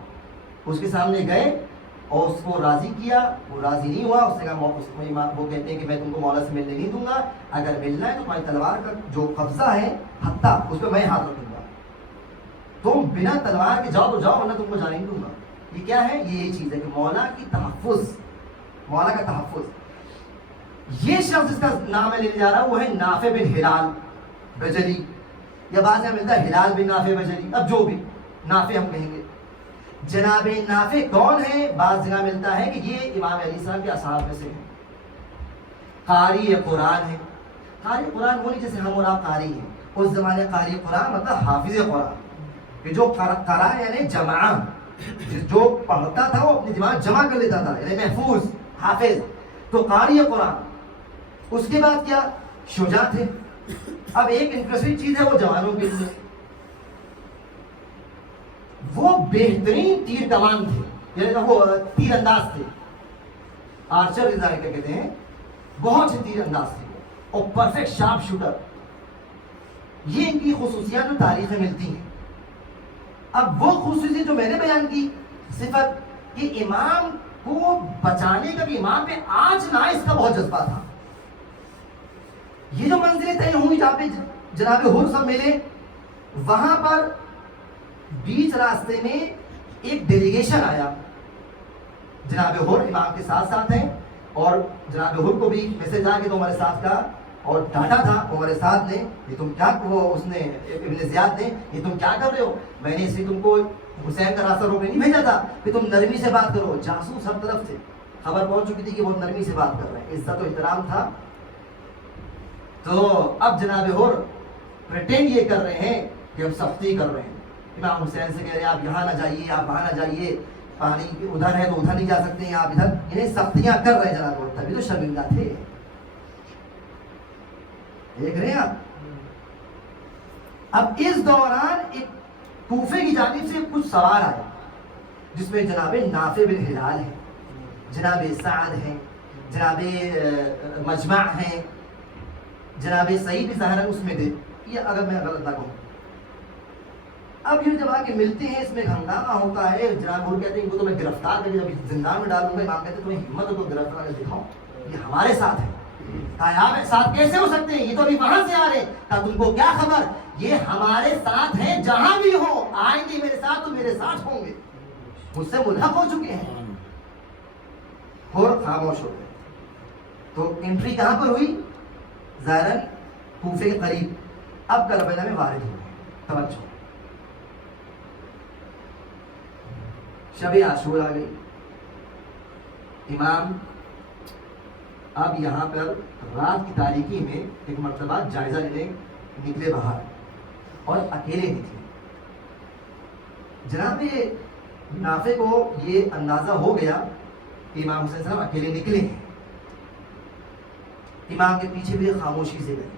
اس کے سامنے گئے اور اس کو راضی کیا, وہ راضی نہیں ہوا. اس نے کہا, وہ کہتے ہیں کہ میں تم کو مولا سے ملنے نہیں دوں گا, اگر ملنا ہے تو تمہاری تلوار کا جو قبضہ ہے ہتھا اس پہ میں ہاتھ رکھوں گا, تم بنا تلوار کے جاؤ تو جاؤ ورنہ تم کو جانے نہیں دوں گا. یہ کیا ہے؟ یہ چیز ہے کہ مولا کی تحفظ, مولا کا تحفظ. یہ شخص جس کا نام میں لینے جا رہا ہوں وہ ہے نافع بن ہلال بجلی, یا بعض میں ملتا ہے ہلال بن نافع بجلی, اب جو بھی نافع ہم کہیں گے. جناب نافع کون ہے؟ بعض جگہ ملتا ہے کہ یہ امام علیہ السلام کے اصحاب میں سے ہیں. قاری قرآن ہے. قاری قرآن وہ نہیں جیسے ہم اور آپ قاری ہیں. اس زمانے قاری قرآن مطلب حافظ قرآن, کہ جو قرآ یعنی جمع, جو پڑھتا تھا وہ اپنی دماغ جمع کر لیتا تھا, یعنی محفوظ حافظ. تو قاری قرآن. اس کے بعد کیا؟ شجاع تھے. اب ایک انٹرسٹنگ چیز ہے وہ جوانوں کے لیے, وہ بہترین تیر کمان تھے, یعنی وہ تیر انداز تھے. آرچر کہتے ہیں, بہت سے تیر انداز تھے اور پرفیکٹ شارپ شوٹر. یہ ان کی خصوصیات جو تاریخ میں ملتی ہیں. اب وہ خصوصیت جو میں نے بیان کی صفت کہ امام کو بچانے کا, کہ امام پہ آج نہ اس کا بہت جذبہ تھا. یہ جو منزلیں طے ہوئی جہاں پہ جناب حر سب ملے, وہاں پر بیچ راستے میں ایک ڈیلیگیشن آیا. جناب حر امام کے ساتھ ساتھ ہیں, اور جناب حر کو بھی میسج آ کہ تم ہمارے ساتھ کا, اور ڈانٹا تھا ہمارے ساتھ نے, یہ تم کیا, وہ اس نے ابن زیاد نے, یہ تم کیا کر رہے ہو؟ میں نے اس لیے تم کو حسین کا راستہ روکنے نہیں بھیجا تھا کہ تم نرمی سے بات کرو. جاسوس ہر طرف تھے, خبر پہنچ چکی تھی کہ وہ نرمی سے بات کر رہے ہیں, عزت و احترام تھا. تو اب جناب حر پریٹینڈ یہ کر رہے ہیں کہ ہم سختی کر رہے ہیں. امام حسین سے کہہ رہے ہیں آپ یہاں نہ جائیے, آپ وہاں نہ جائیے, پانی ادھر ہے تو ادھر نہیں جا سکتے ہیں آپ ادھر, انہیں سختیاں کر رہے ہیں جناب حر. تبھی تو شرمندہ تھے. دیکھ رہے ہیں آپ. اب اس دوران ایک کوفے کی جانب سے کچھ سوار آئے جس میں جناب نافع بن ہلال ہیں, جناب سعد ہیں, جناب مجمع ہیں, جناب سعید بھی ظاہر اس میں تھے, یہ اگر میں غلط نہ کہوں. اب یہ جب آ کے ملتے ہیں, اس میں ہنگامہ ہوتا ہے. جناب حر کہتے ہیں ان کو تو میں گرفتار کر کے جب زندان میں ڈال دوں گا. امام کہتے ہیں تمہیں ہمت ہو تو گرفتار کر دکھاؤ, یہ ہمارے ساتھ ہے. آپ ساتھ کیسے ہو سکتے ہیں, یہ تو ابھی وہاں سے آ رہے, کہا تم کو کیا خبر, یہ ہمارے ساتھ ہیں, جہاں بھی ہو آئیں گے میرے ساتھ تو میرے ساتھ ہوں گے, مجھ سے ملحق ہو چکے ہیں. اور خاموش ہو گئے. تو انٹری کہاں پر ہوئی؟ ظاہراً کوفے کے قریب. اب کربلا میں وارد ہوئے. توجہ, شب عاشور آ گئی. امام اب یہاں پر رات کی تاریکی میں ایک مرتبہ جائزہ لینے نکلے باہر, اور اکیلے نکلے. جناب نافع کو یہ اندازہ ہو گیا کہ امام حسین صاحب اکیلے نکلے ہیں. امام کے پیچھے بھی خاموشی سے گئے.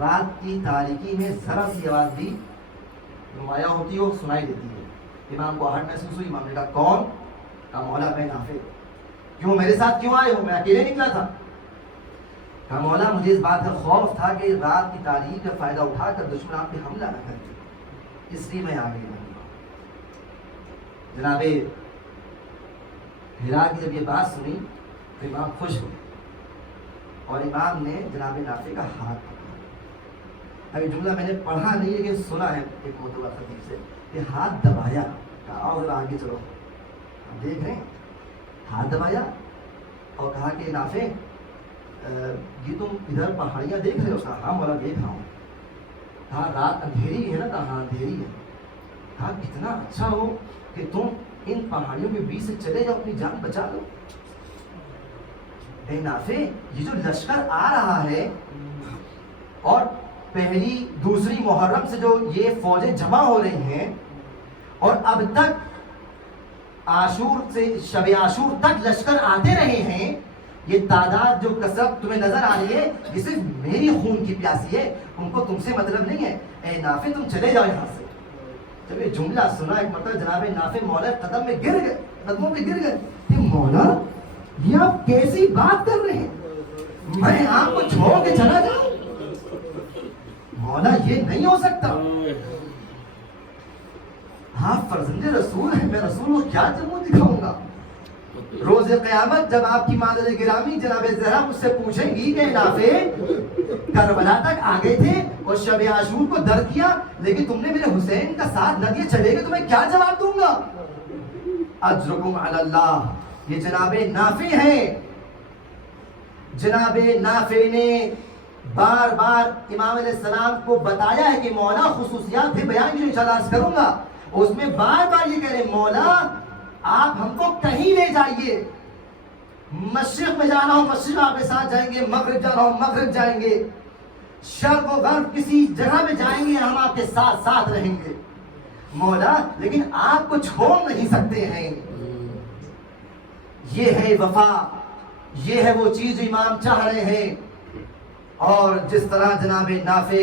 رات کی تاریکی میں ذرا سی آواز بھی نمایاں ہوتی ہے اور سنائی دیتی ہے. امام کو آہٹ محسوس ہوئی. امام نے کہا کون؟ کہا مولا میں نافع. کیوں میرے ساتھ کیوں آئے ہو؟ میں اکیلے نکلا تھا. کہا مولا مجھے اس بات کا خوف تھا کہ رات کی تاریخ کا فائدہ اٹھا کر دشمن آپ پہ حملہ نہ کر دے, اس لیے میں آ گیا. جناب ہلال کی جب یہ بات سنی تو امام خوش ہوئے, اور امام نے جناب نافع کا ہاتھ پکڑا. ابھی جملہ میں نے پڑھا نہیں لیکن سنا ہے ایک معتبر خطیب سے کہ ہاتھ دبایا. کہا آؤ ذرا آگے چلو. آپ دیکھ رہے ہیں, ہاتھ دبایا اور کہا کہ نافع یہ تم ادھر پہاڑیاں دیکھ رہے ہو؟ کہا ہاں مولا دیکھ رہا ہوں. کہا رات اندھیری ہے نا؟ کہا ہاں اندھیری ہے. کہا کتنا اچھا ہو کہ تم ان پہاڑیوں کے بیچ سے چلے جاؤ, اپنی جان بچا لو. اے نافع یہ جو لشکر آ رہا ہے اور پہلی دوسری محرم سے جو یہ فوجیں جمع ہو رہی ہیں اور اب تک عاشور سے شب عاشور تک لشکر آتے رہے ہیں، یہ تعداد جو کثرت تمہیں نظر آ رہی ہے یہ صرف میری خون کی پیاسی ہے، ان کو تم سے مطلب نہیں ہے۔ اے نافع تم چلے جاؤ یہاں سے۔ جب یہ جملہ سنا ایک مرتبہ جناب نافع مولا قدموں پہ گر گئے کہ مولا یہ آپ کیسی بات کر رہے ہیں، میں آپ کو چھوڑ کے چلا جاؤں؟ مولا یہ نہیں ہو سکتا، آپ فرزند رسول ہیں، میں رسول کو کیا جموں دکھاؤں گا؟ روز قیامت جب آپ کی مادر گرامی جناب زہرا مجھ سے پوچھیں گی کہ نافع کربلا تک آگے تھے اور شب عاشور کو در کیا لیکن تم نے میرے حسین کا ساتھ نہ دیا، چلے گئے، تو میں کیا جواب دوں گا؟ اجرکم علی اللہ، یہ جناب نافع ہیں۔ جناب نافع نے بار بار امام علیہ السلام کو بتایا ہے کہ مولا خصوصیات بھی بیان کی جو انشاءاللہ عرض کروں گا، اس میں بار بار یہ کہہ رہے مولا آپ ہم کو کہیں لے جائیے، مشرق میں جانا ہو مشرق آپ کے ساتھ جائیں گے، مغرب جانا ہو مغرب جائیں گے، شرق و غرب کسی جگہ میں جائیں گے ہم آپ کے ساتھ ساتھ رہیں گے مولا، لیکن آپ کو چھوڑ نہیں سکتے ہیں۔ یہ ہے وفا، یہ ہے وہ چیز جو امام چاہ رہے ہیں۔ اور جس طرح جناب نافع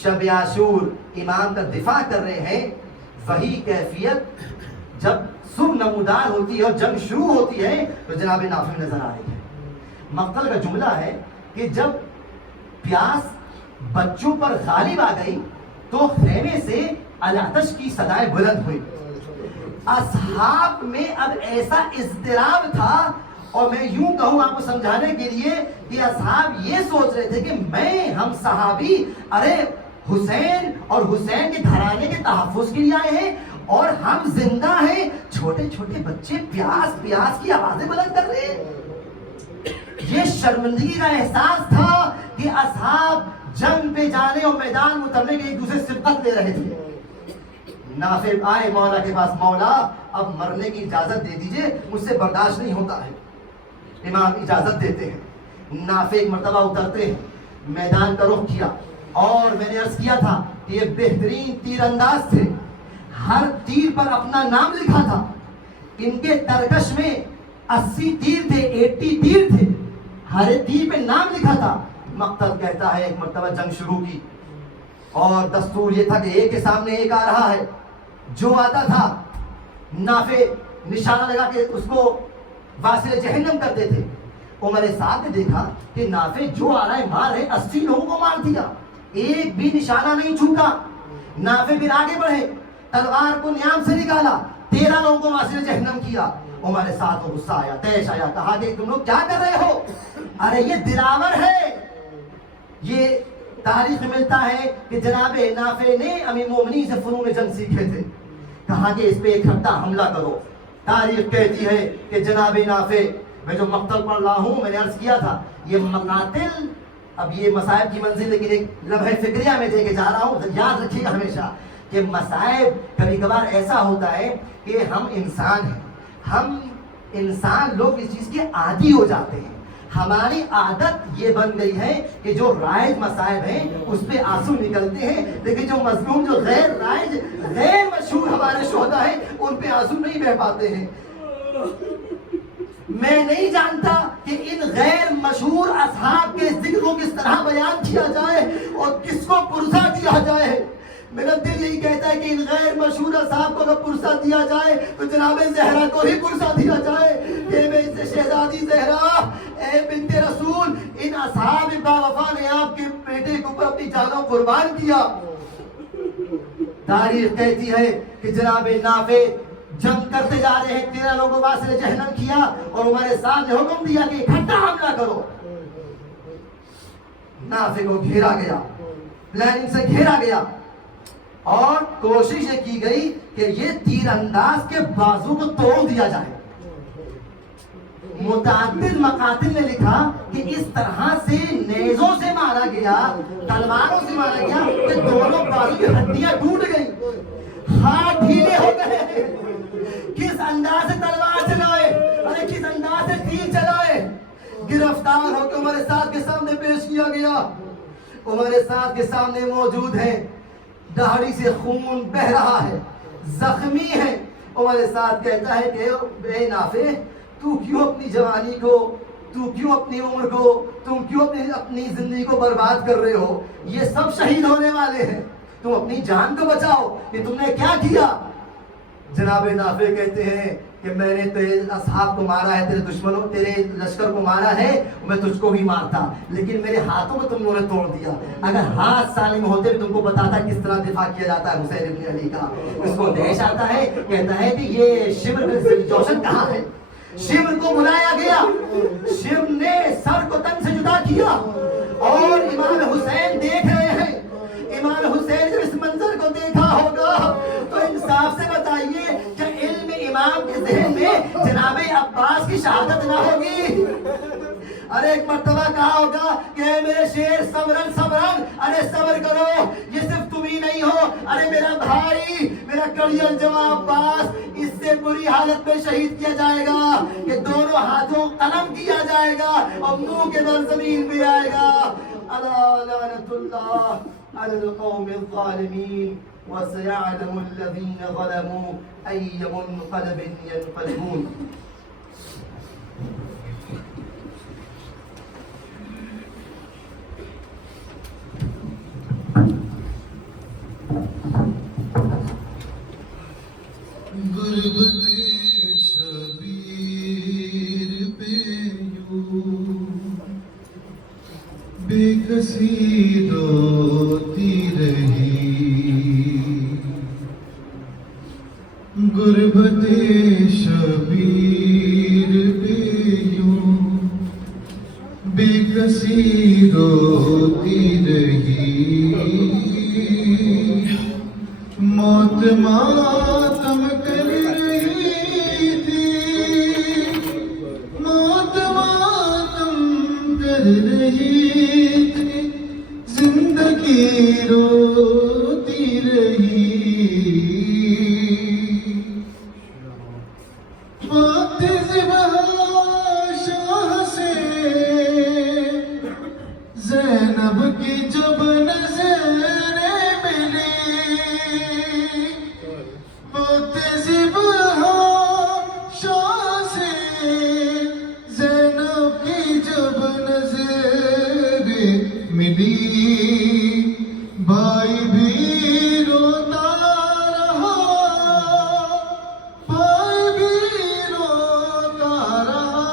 شب عاشور امام کا دفاع کر رہے ہیں، وہی کیفیت جب صبح نمودار ہوتی ہے اور جنگ شروع ہوتی ہے تو جناب نافع نظر آ رہی ہے۔ مقتل کا جملہ ہے کہ جب پیاس بچوں پر غالب آ گئی تو خیمے سے العطش کی صدائیں بلند ہوئی۔ اصحاب میں اب ایسا اضطراب تھا، اور میں یوں کہوں آپ کو سمجھانے کے لیے کہ اصحاب یہ سوچ رہے تھے کہ ہم صحابی ارے حسین اور حسین کے گھرانے کے تحفظ کے لیے آئے ہیں اور ہم زندہ ہیں، چھوٹے چھوٹے بچے پیاس کی آوازیں بلند کر رہے ہیں۔ یہ شرمندگی کا احساس تھا کہ اصحاب جنگ پہ جانے اور میدان میں اترنے کے ایک دوسرے سے سبقت لے رہے تھے۔ نافع آئے مولا کے پاس، مولا اب مرنے کی اجازت دے دیجئے، مجھ سے برداشت نہیں ہوتا ہے۔ امام اجازت دیتے ہیں۔ نافع ایک مرتبہ اترتے ہیں، میدان کا رخ کیا، اور میں نے عرض کیا تھا کہ یہ بہترین تیر انداز تھے، ہر تیر پر اپنا نام لکھا تھا۔ ان کے ترکش میں 80 تیر تھے، 80 تیر تھے، ہر تیر پہ نام لکھا تھا۔ مقتل کہتا ہے ایک مرتبہ جنگ شروع کی اور دستور یہ تھا کہ ایک کے سامنے ایک آ رہا ہے، جو آتا تھا نافع نشانہ لگا کے اس کو واصل جہنم کرتے تھے۔ عمر سعد نے دیکھا کہ نافع جو آ رہا ہے مار رہے، 80 لوگوں کو مار دیا، ایک بھی نشانہ نہیں چھوٹا۔ نافع پھر آگے بڑھے، تلوار کو نیام سے نکالا، 13 لوگوں کو واصل جہنم کیا۔ عمر سعد کو غصہ آیا، تیش آیا، کہا کہ تم لوگ کیا کر رہے ہو؟ ارے یہ دلاور ہے۔ یہ تاریخ میں ملتا ہے کہ جناب نافع نے امیر مومنین سے فنون جنگ سیکھے تھے، کہا کہ اس پہ اکٹھا حملہ کرو۔ تاریخ کہتی ہے کہ جناب نافع، میں جو مقتل پڑھ رہا ہوں میں نے عرض کیا تھا یہ مقاتل، اب یہ مصائب کی منزل لیکن ایک لمحہ فکریہ میں دے کے جا رہا ہوں، یاد رکھیے گا ہمیشہ کہ مصائب کبھی کبھار ایسا ہوتا ہے کہ ہم انسان ہیں، ہم انسان لوگ اس چیز کے عادی ہو جاتے ہیں۔ ہماری عادت یہ بن گئی ہے کہ جو رائج مصائب ہیں اس پہ آنسو نکلتے ہیں، لیکن جو مظلوم، جو غیر رائج، غیر مشہور ہمارے شہداء ہیں ان پہ آنسو نہیں بہہ پاتے ہیں۔ میں نہیں جانتا کہ ان غیر مشہور اصحاب کے ذکر کو کس طرح بیان کیا جائے اور کس کو پرسہ دیا جائے۔ میرا دل یہی کہتا ہے کہ ان غیر مشہور اصحاب کو اگر پرسہ دیا جائے تو جناب زہرا کو ہی پرسہ دیا جائے کہ میں اس شہزادی زہرا، اے بنت رسول، ان اصحاب باوفا نے آپ کے بیٹے کے اوپر اپنی جانوں قربان کیا۔ تاریخ کہتی ہے کہ جناب نافع جنگ کرتے جا رہے ہیں، 13 لوگوں کو واصل جہنم کیا اور ہمارے ساتھ نے حکم دیا کہ اکٹھا حملہ کرو۔ نافع کو گھیرا گیا، پلاننگ سے گھیرا گیا اور کوشش یہ کی گئی کہ یہ تیر انداز کے بازو کو توڑ دیا جائے۔ متعدد مقاتل نے لکھا کہ اس طرح سے نیزوں سے مارا گیا، تلواروں سے مارا گیا کہ دونوں بازو کی ہڈیاں ٹوٹ گئی، ہاتھ ڈھیلے ہو گئے۔ کس انداز سے تلوار چلائے، ارے کس انداز سے تیر چلائے، گرفتار ہو کے عمر سعد کے سامنے پیش کیا گیا. عمر سعد کے سامنے موجود ہے, داڑھی سے خون بہ رہا ہے, زخمی ہے. عمر سعد کہتا ہے کہ اے نافع, تو کیوں اپنی جوانی کو, تو کیوں اپنی عمر کو, تم کیوں اپنی زندگی کو برباد کر رہے ہو؟ یہ سب شہید ہونے والے ہیں, تم اپنی جان کو بچاؤ. کہ تم نے کیا کیا؟ جناب نافع کہتے ہیں کہ میں نے تیرے اصحاب کو مارا ہے, تیرے دشمنوں, تیرے لشکر کو مارا ہے, میں تجھ کو بھی مارتا, لیکن میرے ہاتھوں کو تم لوگوں نے توڑ دیا. اگر ہاتھ سالم ہوتے تم کو بتاتا کس طرح دفاع کیا جاتا ہے حسین ابن علی کا. اس کو دیش آتا ہے, کہتا ہے کہ یہ شمر جوشن کہاں ہے؟ شمر کو بلایا گیا, شمر نے سر کو تن سے جدا کیا, اور امام حسین دیکھ رہے ہیں. امام حسین جب اس منظر کو دیکھا ہوگا تو انصاف سے بتائیے کہ علم امام کے ذہن میں جناب عباس کی شہادت نہ ہوگی؟ ارے ایک مرتبہ کہا ہوگا کہ اے میرے شیر صبرن صبرن, ارے صبر کرو, یہ صرف تم ہی نہیں ہو, ارے میرا بھائی, میرا کڑیل جوان عباس اس سے بری حالت میں شہید کیا جائے گا کہ دونوں ہاتھوں قلم کیا جائے گا اور منہ کے بل زمین پہ آئے گا. الا لعنت اللہ على القوم الظالمين وسيعلم الذين ظلموا أي منقلب ينقلبون. غربت شبیر پہ یوں بے کسی روتی رہی, غربت شبیر پہ یوں بے کسی روتی رہی, موت ماتم کر رہی تھی, موت ماتم کر رہی تھی, زندگی روتی رہی. وقت زباں شاہ سے زینب کی جب نظریں ملی, وقت زباں شاہ سے زینب کی جب نظریں ملی, بھائی بھی روتا رہا, بھائی بھی روتا رہا,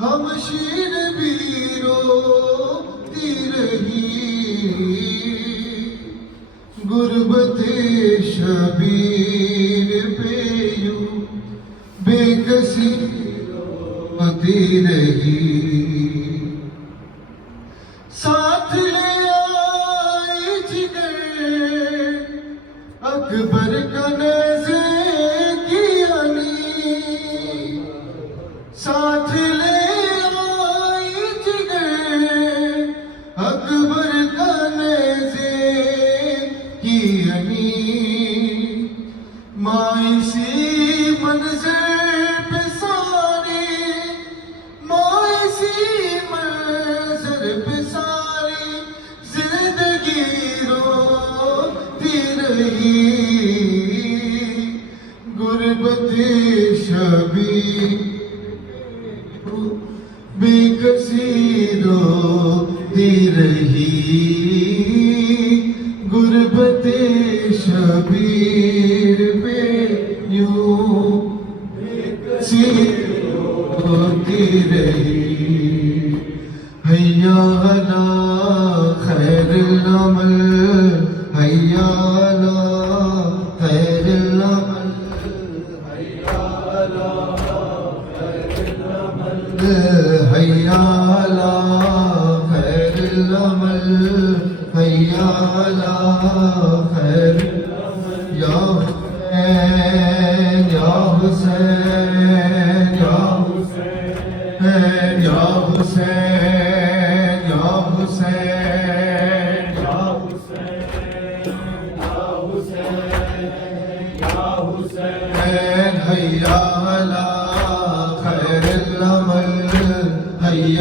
ہم شیر بھی روتی رہی. غربت شبیر پہ یوں بے کسی روتی رہی, ساتھ لے آئی جگر اکبر کا نظر کی علی, ساتھ لے آئی جگر اکبر کا نظر کی علی. مایوسی منظر پہ ساری, مایوسی منظر پہ ساری زندگی روتی رہی. غربت شبیر بے کسی روتی رہی, غربت شبیر پہ یوں بے کسی روتی رہی. حیا علی خیر العمل, حیا علی خیر العمل, حیا علی خیر العمل, حیا علی خیر العمل, حیا علی خیر العمل. یا حسین یا حسین یا حسین یا حسین یا حسین یا حسین یا حسین, حیا علی خیر العمل, حیا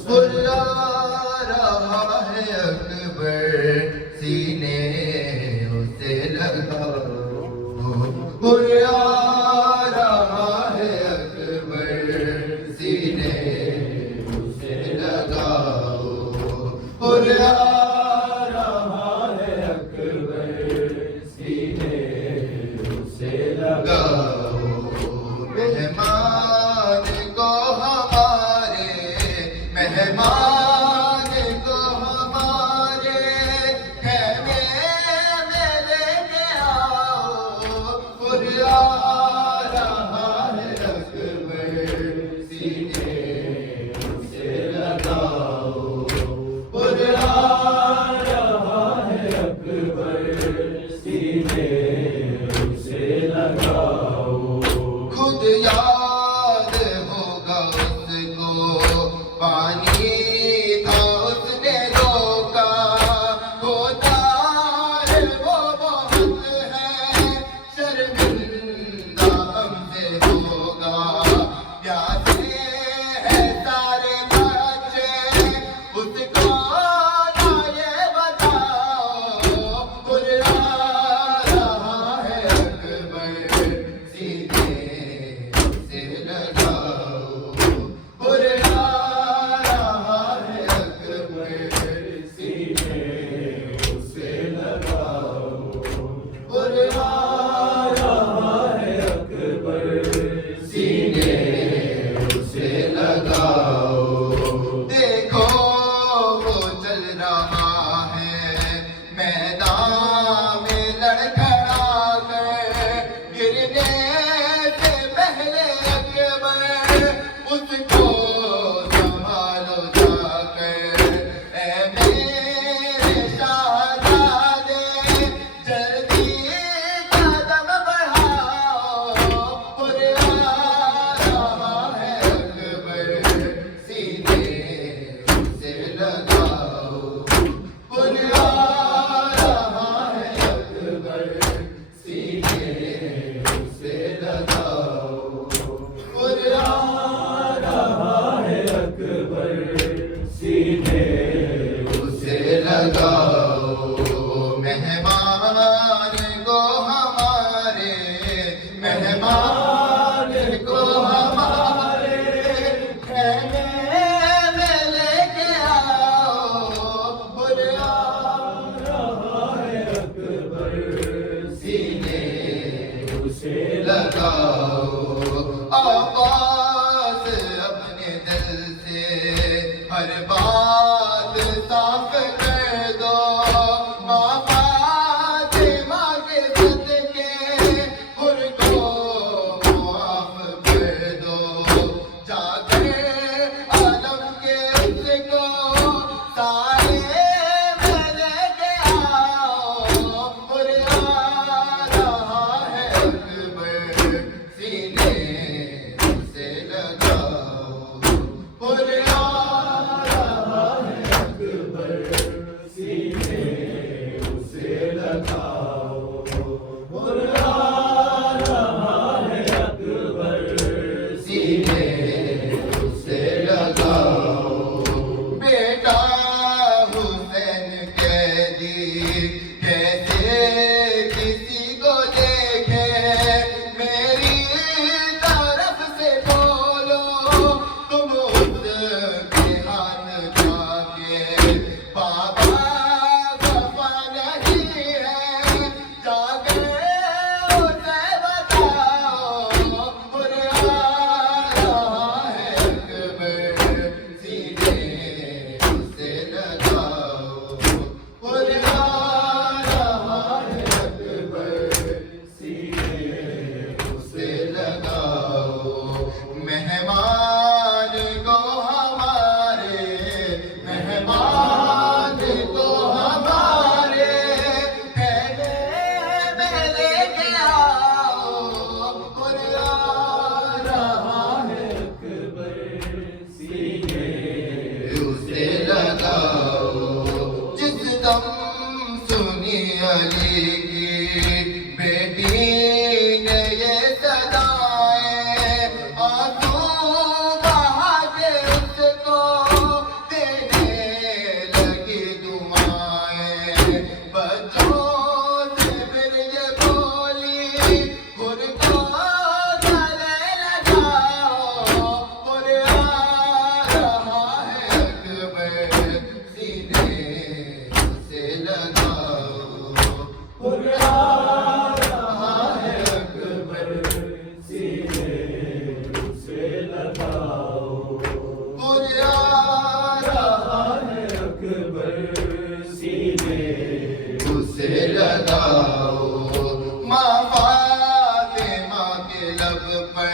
بلا رہا ہے اکبر سینے اسے لگاؤ بلا رہا ہے اکبر سینے اسے لگاؤ بلا رہا ہے اکبر سینے اسے لگاؤ مہمان کو ہمارے مہمان کو ہمارے خیمے میں لے کے آؤ بلا رہا ہے اکبر سینے سے لگاؤ بلا رہا ہے اکبر سینے سے لگاؤ خود یاد ہوگا اس کو پانی تھا اس نے روکا ہوتا ہے وہ بہت ہے شرمندہ ہم سے ہوگا پیاسے ہیں سارے بچے اس کو نہ یہ بتاؤ بلا رہا ہے اکبر سینے سے لگاؤ بلا رہا ہے اکبر سینے سے لگاؤ بلا رہا ہے اکبر سینے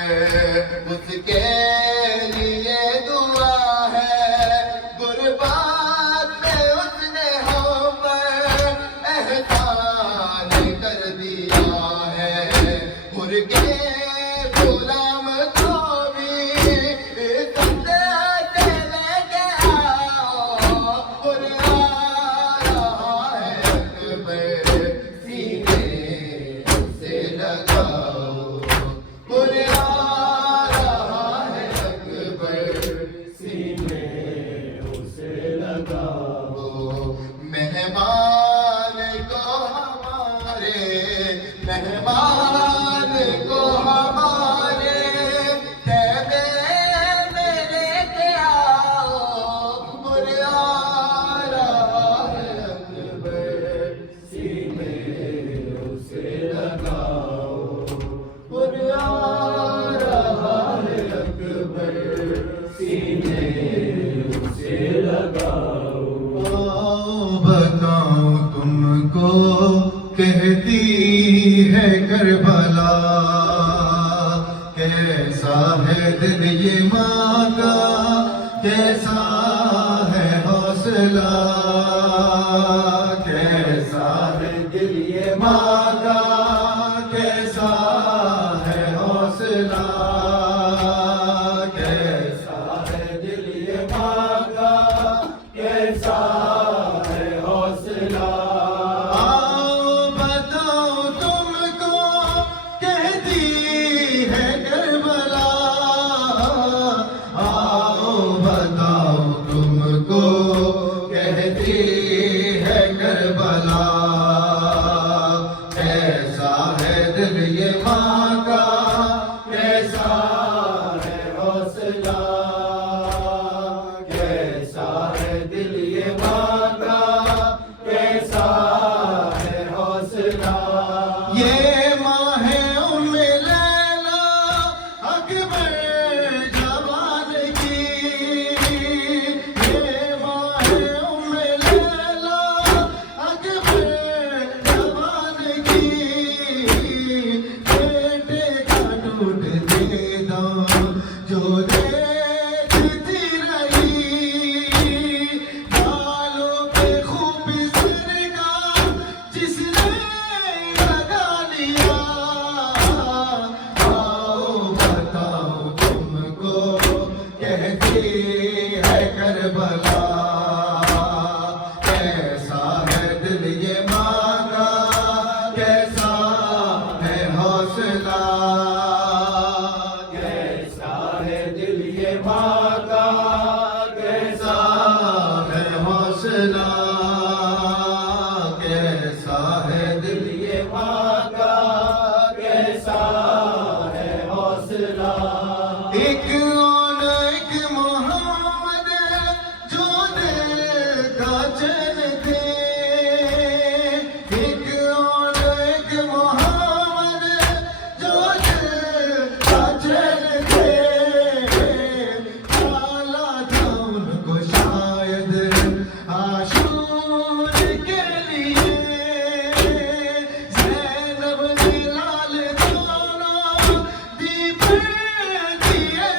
اس کے لیے دعا ہے غربت میں اس نے ہم پر احسان کر دیا ہے مرغے غلام کو بھی سمجھتے لے کے آؤ سینے سے لگاؤ سینے سے لگاؤ مہمان کو ہمارے تیرے میرے کے آؤ سینے سے لگاؤ سینے سے لگاؤ بتاؤں تم کو کہتی ہے کربلا کیسا ہے دل یہ ماں کا کیسا ہے حوصلہ کیسا ہے دل یہ ماں کا کیسا ہے حوصلہ کیسا ہے دل یہ ماں کا کیسا ہے حوصلہ بتاؤ تم کو کہتی ہے کربلا آؤ بتاؤ تم کو کہتی ہے کربلا کیسا ہے دل یہ ماں کا کیسا ہے حوصلہ کیسا ہے دل یہ ماں کا کیسا ہے حوصلہ یہ ماں ہے ام لیلا اکبر جوان کی یہ ماں ہے ام لیلا اکبر جوان کی بیٹے کا ٹوٹ دے دو جو دیکھتی رہی بالوں پہ خوب سر کا جس نے لگا لیا آؤ بتاؤ تم کو کہتی ہے کربلا کیسا ہے دل یہ ماں کا کیسا ہے حوصلہ کیسا ہے دل یہ ماں کا کیسا ہے حوصلہ کیسا ہے دل یہ ماں کا کیسا ہے حوصلہ ایک اور ایک محمد جو دل کا چین تھے ایک اور ایک محمد جو دل کا چین تھے ڈالا تھا ان کو شاید عاشور کے لیے زینب نے لال دانا دی پر دیے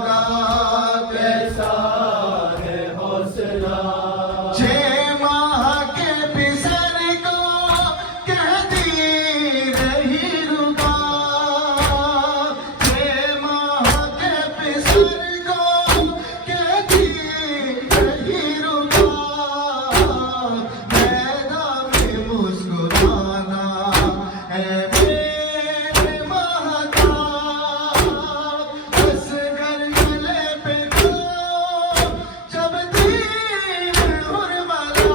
کا کیسا ہے حوصلہ 6 ماہ کے پسر کو کہتی رہی ربا 6 ماہ کے پسر کو کہتی رہی ربا میدان میں مسکرانا ہے میرے مہتا بس گھر گلے پہ تو جب دین حرملا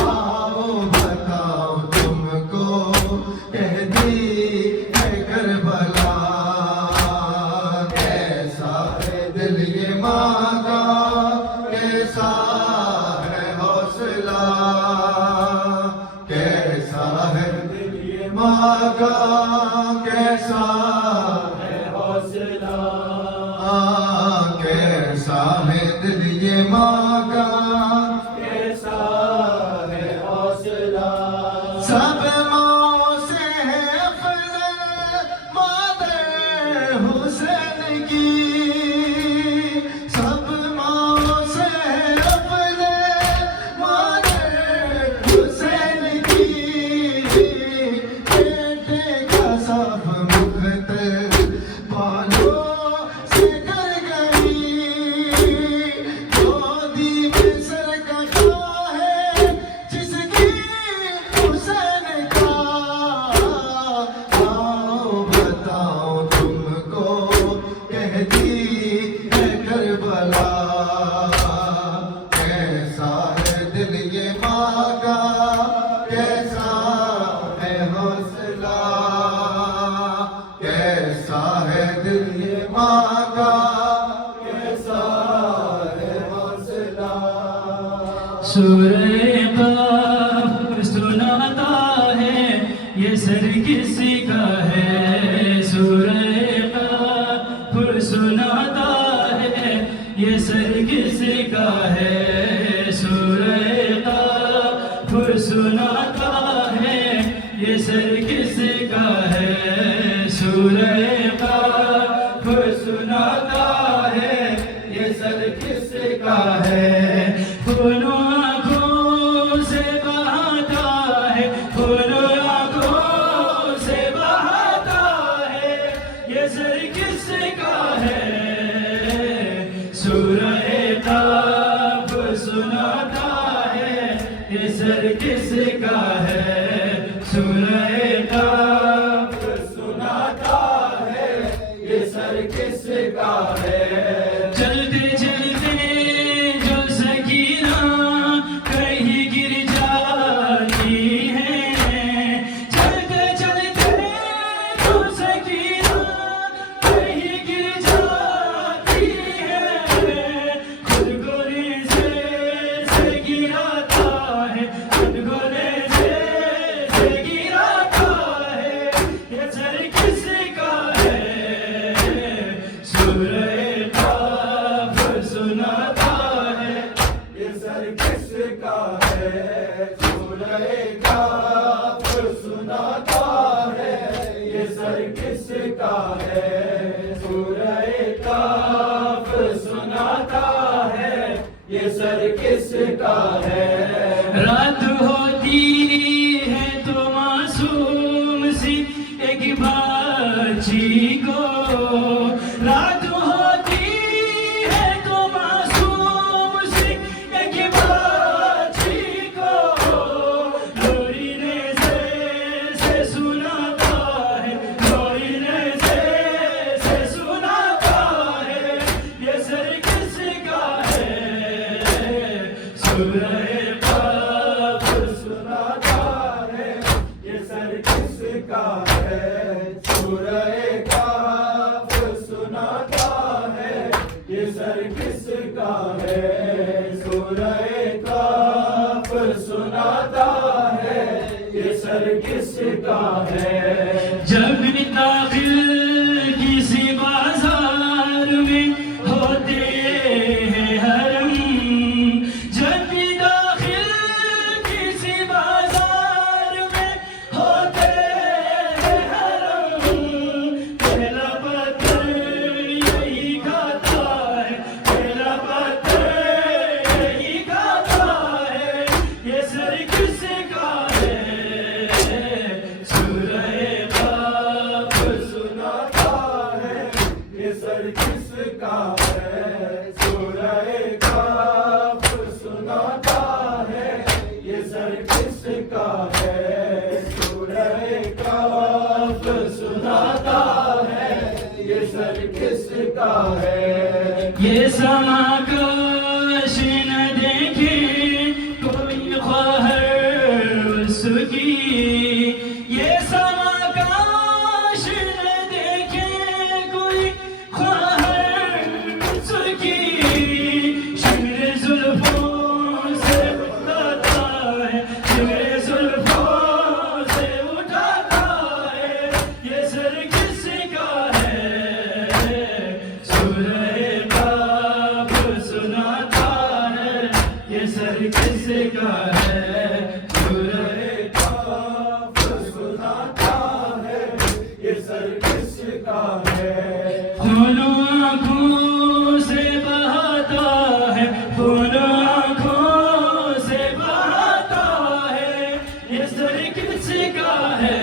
آؤ بتاؤ تم کو کہتی ہے کربلا کیسا ہے دل یہ ماں کا کیسا ہے حوصلہ کیسا ہے دل یہ ماں کا کیسا ہے حوصلہ کیسا ہے دل یہ ماں کا کیسا ہے حوصلہ سب ماں سے ہے افضل مادر حسین کی سب ماں سے ہے افضل مادر حسین کی بیٹے کا صف مخت بالوں سے کر گئی گودی میں سر کٹا ہے جس کی حسین کا آؤ بتاؤ تم کو کہتی ہے کربلا کیسا ہے دل یہ ماں کا کیسا ہے حوصلہ کیسا ہے دل یہ ماں کا کیسا ہے حوصلہ سورہ قاف سناتا ہے یہ سر کسی کا ہے سورہ قاف سناتا ہے یہ سر کسی کا ہے سورہ قاف سناتا ہے یہ سر کسی کا ہے سورہ قاف سناتا ہے یہ سر کسی کا ہے خونوں آنکھوں سے بہاتا ہے خونوں آنکھوں سے بہاتا ہے یہ سر کس کا ہے سورہ قاف سناتا ہے یہ سر کس کا ہے سورہ قاف سناتا ہے یہ سر کس کا ہے چلتے چلتے جو سکینہ کہیں گر جاتی ہے چلتے چلتے جو سکینہ کہیں گر جاتی ہے خود کو نیزے سے گراتا ہے خود کو نیزے سے گراتا ہے یہ سر کس کا ہے سورہ قاف سناتا ہے یہ سر کس کا ہے سورہ قاف سناتا ہے یہ سر کس کا ہے سورہ قاف سناتا ہے یہ سر کس کا ہے رات ہوتی ہے تو معصوم سی ایک بچی کو رات ہوتی ہے تو معصوم سی ایک بچی کو لوری سے سناتا ہے لوری سے سناتا ہے یہ سر کس کا ہے سورہ قاف سناتا ہے یہ سر کس کا ہے سورہ قاف سناتا ہے یہ سر کس کا ہے سورہ قاف سناتا ہے یہ سر کس کا ہے جب داخل کسی بازار میں ہوتے ہیں حرم جب داخل کسی بازار میں ہوتے ہیں حرم پہلا پتھر کس کا ہے سورہ کاف سناتا ہے یہ سر کس کا ہے سورہ کاف سناتا ہے یہ سر کس کا ہے یہ سما کاش نہ دیکھے کوئی خواہر اس کی یہ سما کاش نہ دیکھے کوئی خواہر اس کی شمر زلفوں سے اٹھاتا ہے شمر زلفوں سے اٹھاتا ہے یہ سر کس کا ہے سورہ کاف سناتا ہے یہ سر کس کا ہے سورہ کاف سناتا ہے یہ سر کس کا ہے خون آنکھوں سے بہاتا ہے خون آنکھوں سے بہاتا ہے یہ سر کس کا ہے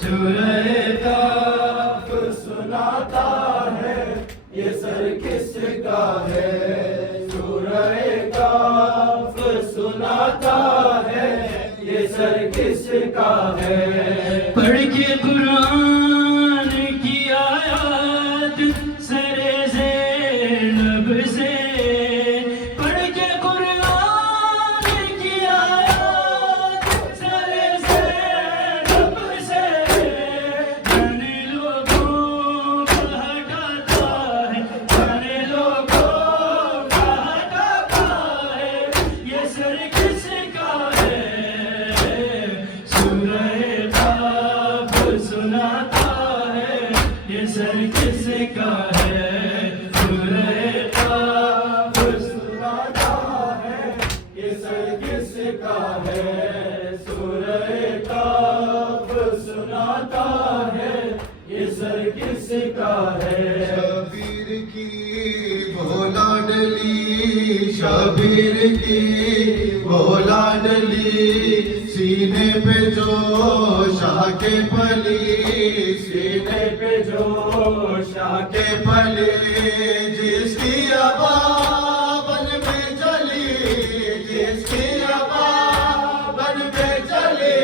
سورہ کاف سناتا ہے یہ سر کس کا ہے سورہ کاف سناتا ہے یہ سر کس کا ہے پڑھ کے قرآن کی آیات سرے زینب سے پڑھ کے قرآن کی آیات سرے زینب سے جانے لوگوں کا ہٹاتا ہے جانے لوگوں کا ہٹاتا ہے یہ سر کس کا ہے سورہ کاف سناتا ہے یہ سر کس کا ہے سورہ کاف سناتا ہے یہ سر کس کا ہے سورہ کاف سناتا ہے یہ سر کس کا ہے شبیر کی وہ لاڈلی شبیر کی وہ لاڈلی سینے پہ جو شاہ کے پلی سینے پہ جو شاہ کے پلی جس کی ابا بن میں چلی جس کی ابا بن میں چلی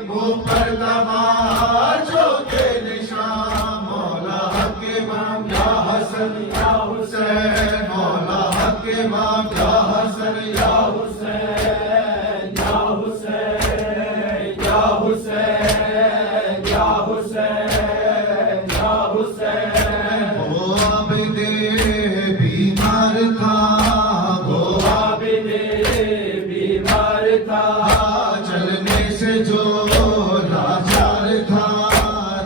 منہ پر تماچوں کے نشان مولا حق امام یا حسن یا حسین مولا حق امام یا حسن یا حسین یا حسین یا حسین یا حسین یا حسین وہ عابد بیمار تھا وہ عابد بیمار تھا چلنے سے جو لاچار تھا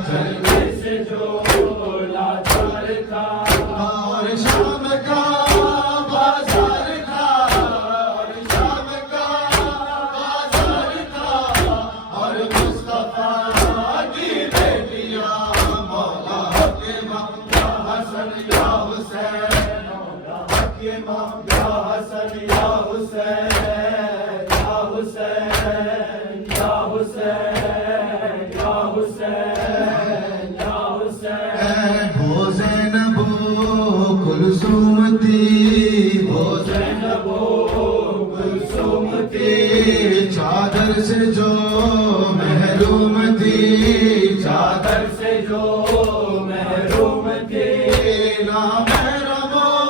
چلنے سے جو لاچار تھا اور شام کا بازار تھا اور شام کا بازار تھا اور مصطفیٰ کی بیٹیاں مولا حق امام یا حسن یا حسین مولا حق امام یا حسن یا حسین یا حسین یا حسین یا حسین یا حسین وہ زینب کلثوم تھی وہ زینب کلثوم تھی چادر سے جو محروم تھی چادر سے جو محروم تھی نام ربوں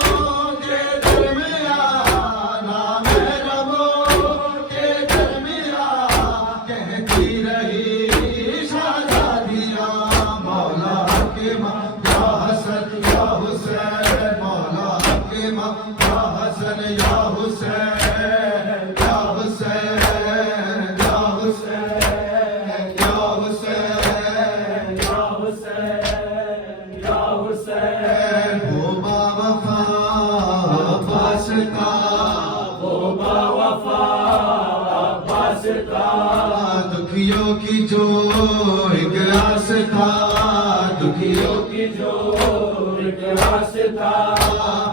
کے درمیان نام ربوں کے درمیان کہتی رہی شہزادیاں مولا حق امام یا حسن یا حسین مولا حق امام یا حسن یا حسین یا حسین یا حسین یا حسین یا حسین یا حسین وہ با وفا عباس کا وہ با وفا عباس کا دکھیوں کی جو ایک آس تھا دکھیوں کی جو ایک آس تھا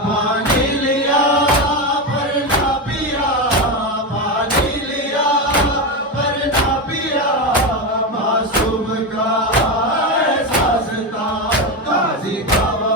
پانی لیا پر نہ پیا پانی لیا پر نہ پیا معصوم کا احساس تھا قاضی کا